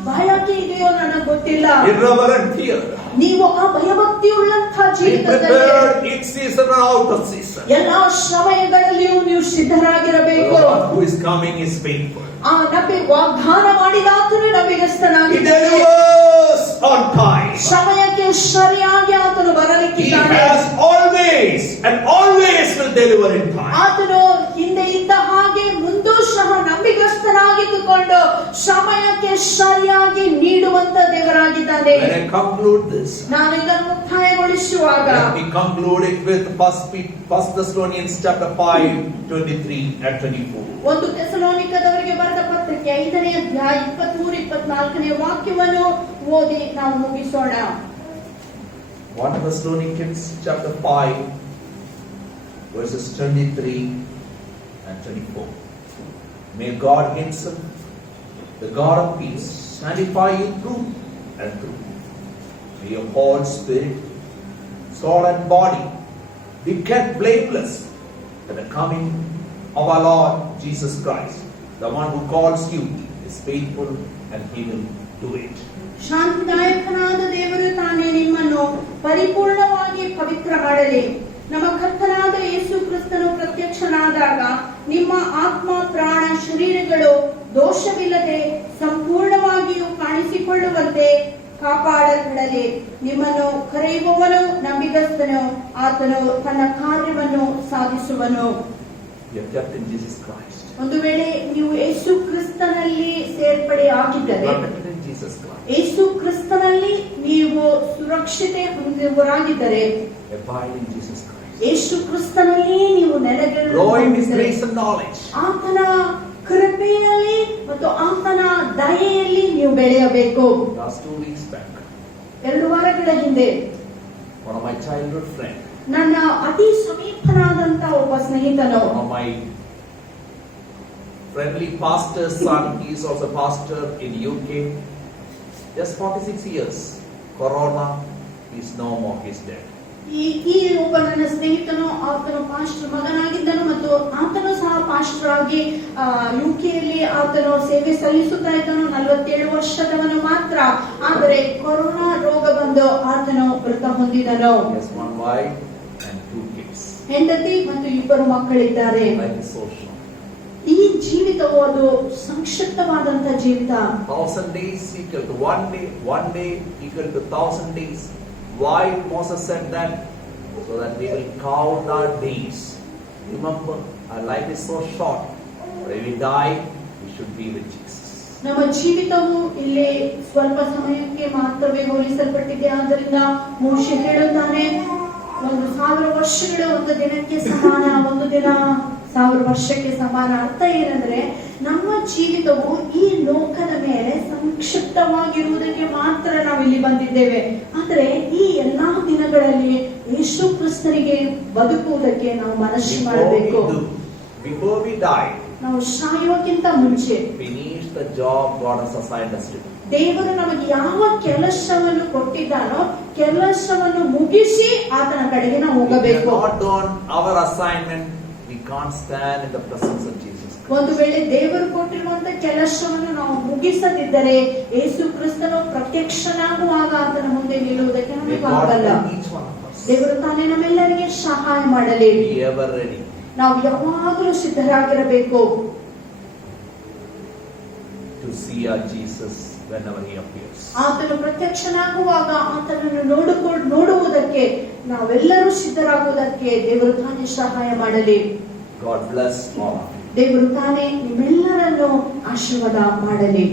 ಬಯಕೆ ಇದೆಯೋ ನನಗೆ ಗೊತ್ತಿಲ್ಲ. Irreverent fear. ನೀವು ಆ ಭಯಭಕ್ತಿಯುಳ್ಳಂತಹ Be ಜೀವಿತದಲ್ಲಿ prepared in season and out of season. ಎಲ್ಲಾ ಸಮಯಗಳಲ್ಲಿಯೂ ನೀವು The ಸಿದ್ಧರಾಗಿರಬೇಕು. Lord who is coming is faithful. ಆ ನಬಿ ವಾಗ್ದಾನ ಮಾಡಿದ ಆತನು He ನಂಬಿಗಸ್ತನಾಗಿದ್ದಾನೆ. delivers on time. ಸಮಯಕ್ಕೆ ಸರಿಯಾಗಿ ಆತನು He ಬರಲಿಕ್ಕಿದ್ದಾನೆ. has always and always will deliver in time. ಆತನು ಹಿಂದೆ ಇದ್ದ ಹಾಗೆ ಮುಂದೂ ಸಹ ನಂಬಿಗಸ್ತನಾಗಿದ್ದುಕೊಂಡು ಸಮಯಕ್ಕೆ ಸರಿಯಾಗಿ ನೀಡುವಂತ ದೇವರಾಗಿದ್ದಾನೆ. When I conclude this, ನಾನು ಇದನ್ನು ಮುಕ್ತಾಯಗೊಳಿಸುವಾಗ let me conclude it with 1 Thessalonians chapter 5, 23 and 24. ಒಂದು ಥೆಸಲೋನಿಕದವರಿಗೆ ಬರೆದ ಪತ್ರಿಕೆ 5ನೇ ಅಧ್ಯಾಯ 23-24ನೇ ವಾಕ್ಯವನ್ನು ಓದಿ ನಾವು ಮುಗಿಸೋಣ. 1 Thessalonians chapter 5 verses 23 and 24. May God Himself, the God of peace, sanctify you through and through. May your whole spirit, soul and body be kept blameless at the coming of our Lord Jesus Christ. The one who calls you is faithful and He will do it. ಶಾಂತಿದಾಯಕನಾದ ದೇವರು ತಾನೇ ನಿಮ್ಮನ್ನು ಪರಿಪೂರ್ಣವಾಗಿ ಪವಿತ್ರ ಮಾಡಲಿ. ನಮ್ಮ ಕರ್ತನಾದ ಯೇಸು ಕ್ರಿಸ್ತನು ಪ್ರತ್ಯಕ್ಷನಾದಾಗ ನಿಮ್ಮ ಆತ್ಮ, ಪ್ರಾಣ, ಶರೀರಗಳು ದೋಷವಿಲ್ಲದೆ ಸಂಪೂರ್ಣವಾಗಿಯೂ ಕಾಣಿಸಿಕೊಳ್ಳುವಂತೆ ಕಾಪಾಡಲ್ಪಡಲಿ. ನಿಮ್ಮನ್ನು ಕರೆಯುವವನು ನಂಬಿಗಸ್ತನು, ಆತನು ತನ್ನ ಕಾರ್ಯವನ್ನು ಸಾಧಿಸುವನು. You are kept in Jesus Christ. ಒಂದು ವೇಳೆ ನೀವು ಯೇಸು ಕ್ರಿಸ್ತನಲ್ಲಿ ಸೇರ್ಪಡೆ ಆಗಿದ್ದರೆ, Protected in Jesus Christ. ಯೇಸು ಕ್ರಿಸ್ತನಲ್ಲಿ ನೀವು ಸುರಕ್ಷತೆ ಹೊಂದಿದವರಾಗಿದ್ದರೆ, Abide in Jesus Christ. ಯೇಸು ಕ್ರಿಸ್ತನಲ್ಲಿ ನೀವು Grow in His ನೆಲೆಗೊಳ್ಳುತ್ತೀರಿ. grace and knowledge. ಆತನ ಕೃಪೆಯಲ್ಲಿ ಮತ್ತು ಆತನ ದಯೆಯಲ್ಲಿ ನೀವು ಬೆಳೆಯಬೇಕು. Last 2 weeks back, 2 ವಾರಗಳ ಹಿಂದೆ one of my childhood friends, ನನ್ನ ಅತಿ ಸಮೀಪನಾದಂತ ಒಬ್ಬ ಸ್ನೇಹಿತನು, one of my friendly pastor's son, he is also pastor in UK, just 46 years, corona, he is no more, he is dead. ಈ ಒಬ್ಬ ನನ್ನ ಸ್ನೇಹಿತನು, ಆತನು ಪಾಸ್ಟರ್ ಮಗನಾಗಿದ್ದನು ಮತ್ತು ಆತನು ಸಹ ಪಾಸ್ಟರ್ ಆಗಿ ಯುಕೆಯಲ್ಲಿ ಆತನು ಸೇವೆ ಸಲ್ಲಿಸುತ್ತಾ ಇದ್ದನು. 47 ವರ್ಷದವನು ಮಾತ್ರ. ಆದರೆ ಕೊರೋನಾ ರೋಗ ಬಂದು ಆತನು ಮೃತ ಹೊಂದಿದನು. He has 1 wife and 2 kids. ಹೆಂಡತಿ ಮತ್ತು 2 ಮಕ್ಕಳಿದ್ದಾರೆ. Life is so short. ಈ ಜೀವಿತವು ಅದು ಸಂಕ್ಷಿಪ್ತವಾದಂತ ಜೀವಿತ. 1000 days equal to 1 day, 1 day equal to 1000 days. Why Moses said that? So that we will count our days. Remember, our life is so short. When we die, we should be with Jesus. ನಮ್ಮ ಜೀವಿತವು ಇಲ್ಲಿ ಸ್ವಲ್ಪ ಸಮಯಕ್ಕೆ ಮಾತ್ರವೇ ಹೋಲಿಸಲ್ಪಟ್ಟಿದೆ. ಆದ್ದರಿಂದ ಮೋಶೆ ಹೇಳುತ್ತಾನೆ, 1000 ವರ್ಷಗಳು ಒಂದು ದಿನಕ್ಕೆ ಸಮಾನ, ಒಂದು ದಿನ 1000 ವರ್ಷಕ್ಕೆ ಸಮಾನ. ಅರ್ಥ ಏನಂದ್ರೆ, ನಮ್ಮ ಜೀವಿತವು ಈ ಲೋಕದ ಮೇಲೆ ಸಂಕ್ಷಿಪ್ತವಾಗಿರುವುದಕ್ಕೆ ಮಾತ್ರ ನಾವು ಇಲ್ಲಿ ಬಂದಿದ್ದೇವೆ. ಆದರೆ ಈ ಎಲ್ಲಾ ದಿನಗಳಲ್ಲಿ ಯೇಸು ಕ್ರಿಸ್ತನಿಗೆ ಬದುಕುವುದಕ್ಕೆ ನಾವು ಮನಸ್ಸು ಮಾಡಬೇಕು. Before we die, ನಾವು ಸಾಯುವಕ್ಕಿಂತ ಮುಂಚೆ finish the job God has assigned us to do. ದೇವರು ನಮಗೆ ಯಾವ ಕೆಲಸವನ್ನು ಕೊಟ್ಟಿದ್ದಾನೋ ಕೆಲಸವನ್ನು ಮುಗಿಸಿ ಆತನ ಕಡೆಗೆ ನಾವು If we have ಹೋಗಬೇಕು. not done our assignment, we can't stand in the presence of Jesus Christ. ಒಂದು ವೇಳೆ ದೇವರು ಕೊಟ್ಟಿರುವಂತ ಕೆಲಸವನ್ನು ನಾವು ಮುಗಿಸದಿದ್ದರೆ ಯೇಸು ಕ್ರಿಸ್ತನು ಪ್ರತ್ಯಕ್ಷನಾಗುವಾಗ ಆತನ ಮುಂದೆ ನಿಲ್ಲುವುದಕ್ಕೆ May ನಮಗೆ God ಆಗಲ್ಲ. help each one of us. ದೇವರು ತಾನೇ ನಮ್ಮೆಲ್ಲರಿಗೆ ಸಹಾಯ ಮಾಡಲಿ. Be ever ready. ನಾವು ಯಾವಾಗಲೂ ಸಿದ್ಧರಾಗಿರಬೇಕು To see our Jesus whenever He appears. ಆತನು ಪ್ರತ್ಯಕ್ಷನಾಗುವಾಗ ಆತನನ್ನು ನೋಡುವುದಕ್ಕೆ ನಾವೆಲ್ಲರೂ ಸಿದ್ಧರಾಗುವುದಕ್ಕೆ ದೇವರು ತಾನೇ ಸಹಾಯ ಮಾಡಲಿ. God bless all of you. ದೇವರು ತಾನೇ ನಿಮ್ಮೆಲ್ಲರನ್ನು ಆಶೀರ್ವಾದ ಮಾಡಲಿ.